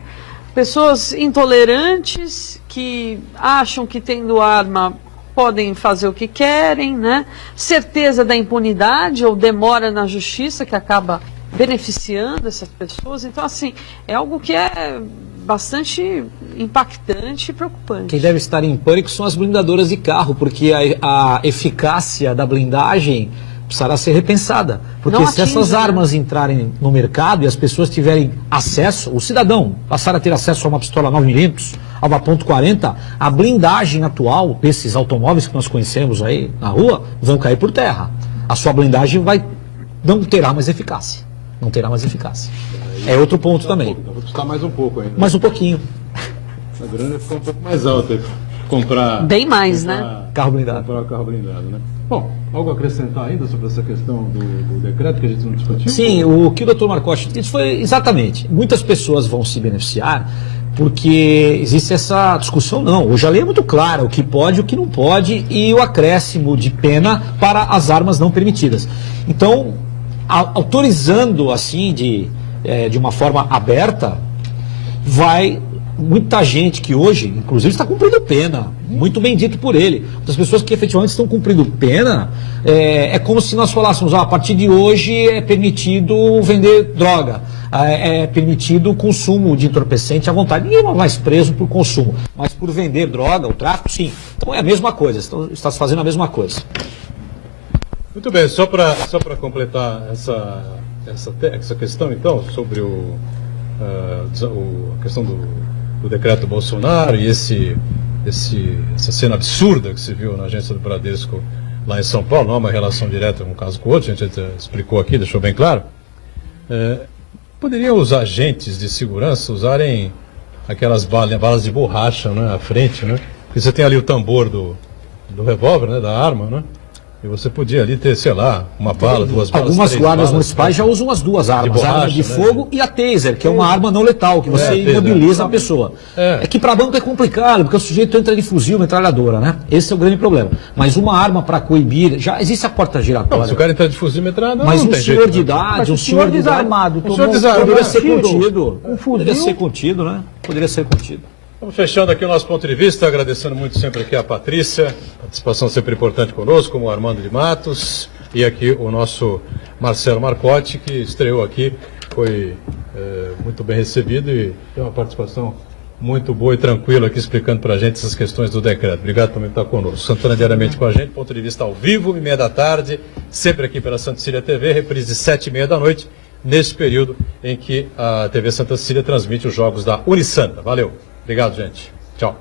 Pessoas intolerantes que acham que tendo arma podem fazer o que querem, né? Certeza da impunidade ou demora na justiça que acaba beneficiando essas pessoas. Então, assim, é algo que é bastante impactante e preocupante. Quem deve estar em pânico são as blindadoras de carro, porque a eficácia da blindagem precisará ser repensada. Porque se essas armas entrarem no mercado e as pessoas tiverem acesso, o cidadão passar a ter acesso a uma pistola 9mm, a uma .40, a blindagem atual desses automóveis que nós conhecemos aí na rua vão cair por terra. A sua blindagem não terá mais eficácia. Não terá mais eficácia. É outro ponto também. Vai custar mais um pouco ainda. Mais um pouquinho. A grana ficou um pouco mais alta. Comprar... Bem mais, né? Carro blindado. Comprar o carro blindado, né? Bom, algo a acrescentar ainda sobre essa questão do decreto que a gente não discutiu? Sim, o que o Dr. Marcotti disse foi exatamente. Muitas pessoas vão se beneficiar porque existe essa discussão, não. Hoje a lei é muito clara, o que pode, o que não pode e o acréscimo de pena para as armas não permitidas. Então, autorizando assim de uma forma aberta, muita gente que hoje, inclusive, está cumprindo pena, muito bem dito por ele. As pessoas que efetivamente estão cumprindo pena, é como se nós falássemos, a partir de hoje é permitido vender droga, é permitido o consumo de entorpecente à vontade. Ninguém é mais preso por consumo, mas por vender droga, o tráfico, sim. Então é a mesma coisa, está se fazendo a mesma coisa. Muito bem, só para completar essa questão, então, sobre a questão do decreto Bolsonaro e essa cena absurda que se viu na agência do Bradesco lá em São Paulo, não há uma relação direta um caso com o outro, a gente explicou aqui, deixou bem claro. Poderiam os agentes de segurança usarem aquelas balas de borracha, né, à frente, né? Porque você tem ali o tambor do revólver, né, da arma, né? E você podia ali ter, sei lá, uma bala, duas balas. Algumas guardas municipais já usam as duas armas, borracha, a arma de fogo e a taser, que é uma arma não letal, que você imobiliza a pessoa. É que para banco é complicado, porque o sujeito entra de fuzil, metralhadora, né? Esse é o grande problema. Mas uma arma para coibir, já existe a porta giratória. Não, se o cara entrar de fuzil, metralhadora, mas não tem jeito. Um senhor desarmado, poderia ser contido. Poderia ser contido, né? Poderia ser contido. Vamos fechando aqui o nosso ponto de vista, agradecendo muito sempre aqui a Patrícia, participação sempre importante conosco, como o Armando de Matos, e aqui o nosso Marcelo Marcotti, que estreou aqui, foi muito bem recebido e tem uma participação muito boa e tranquila aqui explicando para a gente essas questões do decreto. Obrigado por estar conosco. Santana diariamente com a gente, ponto de vista ao vivo, 1h30 da tarde, sempre aqui pela Santa Cecília TV, reprise 7h30 da noite, nesse período em que a TV Santa Cecília transmite os jogos da Unisanta. Valeu! Obrigado, gente. Tchau.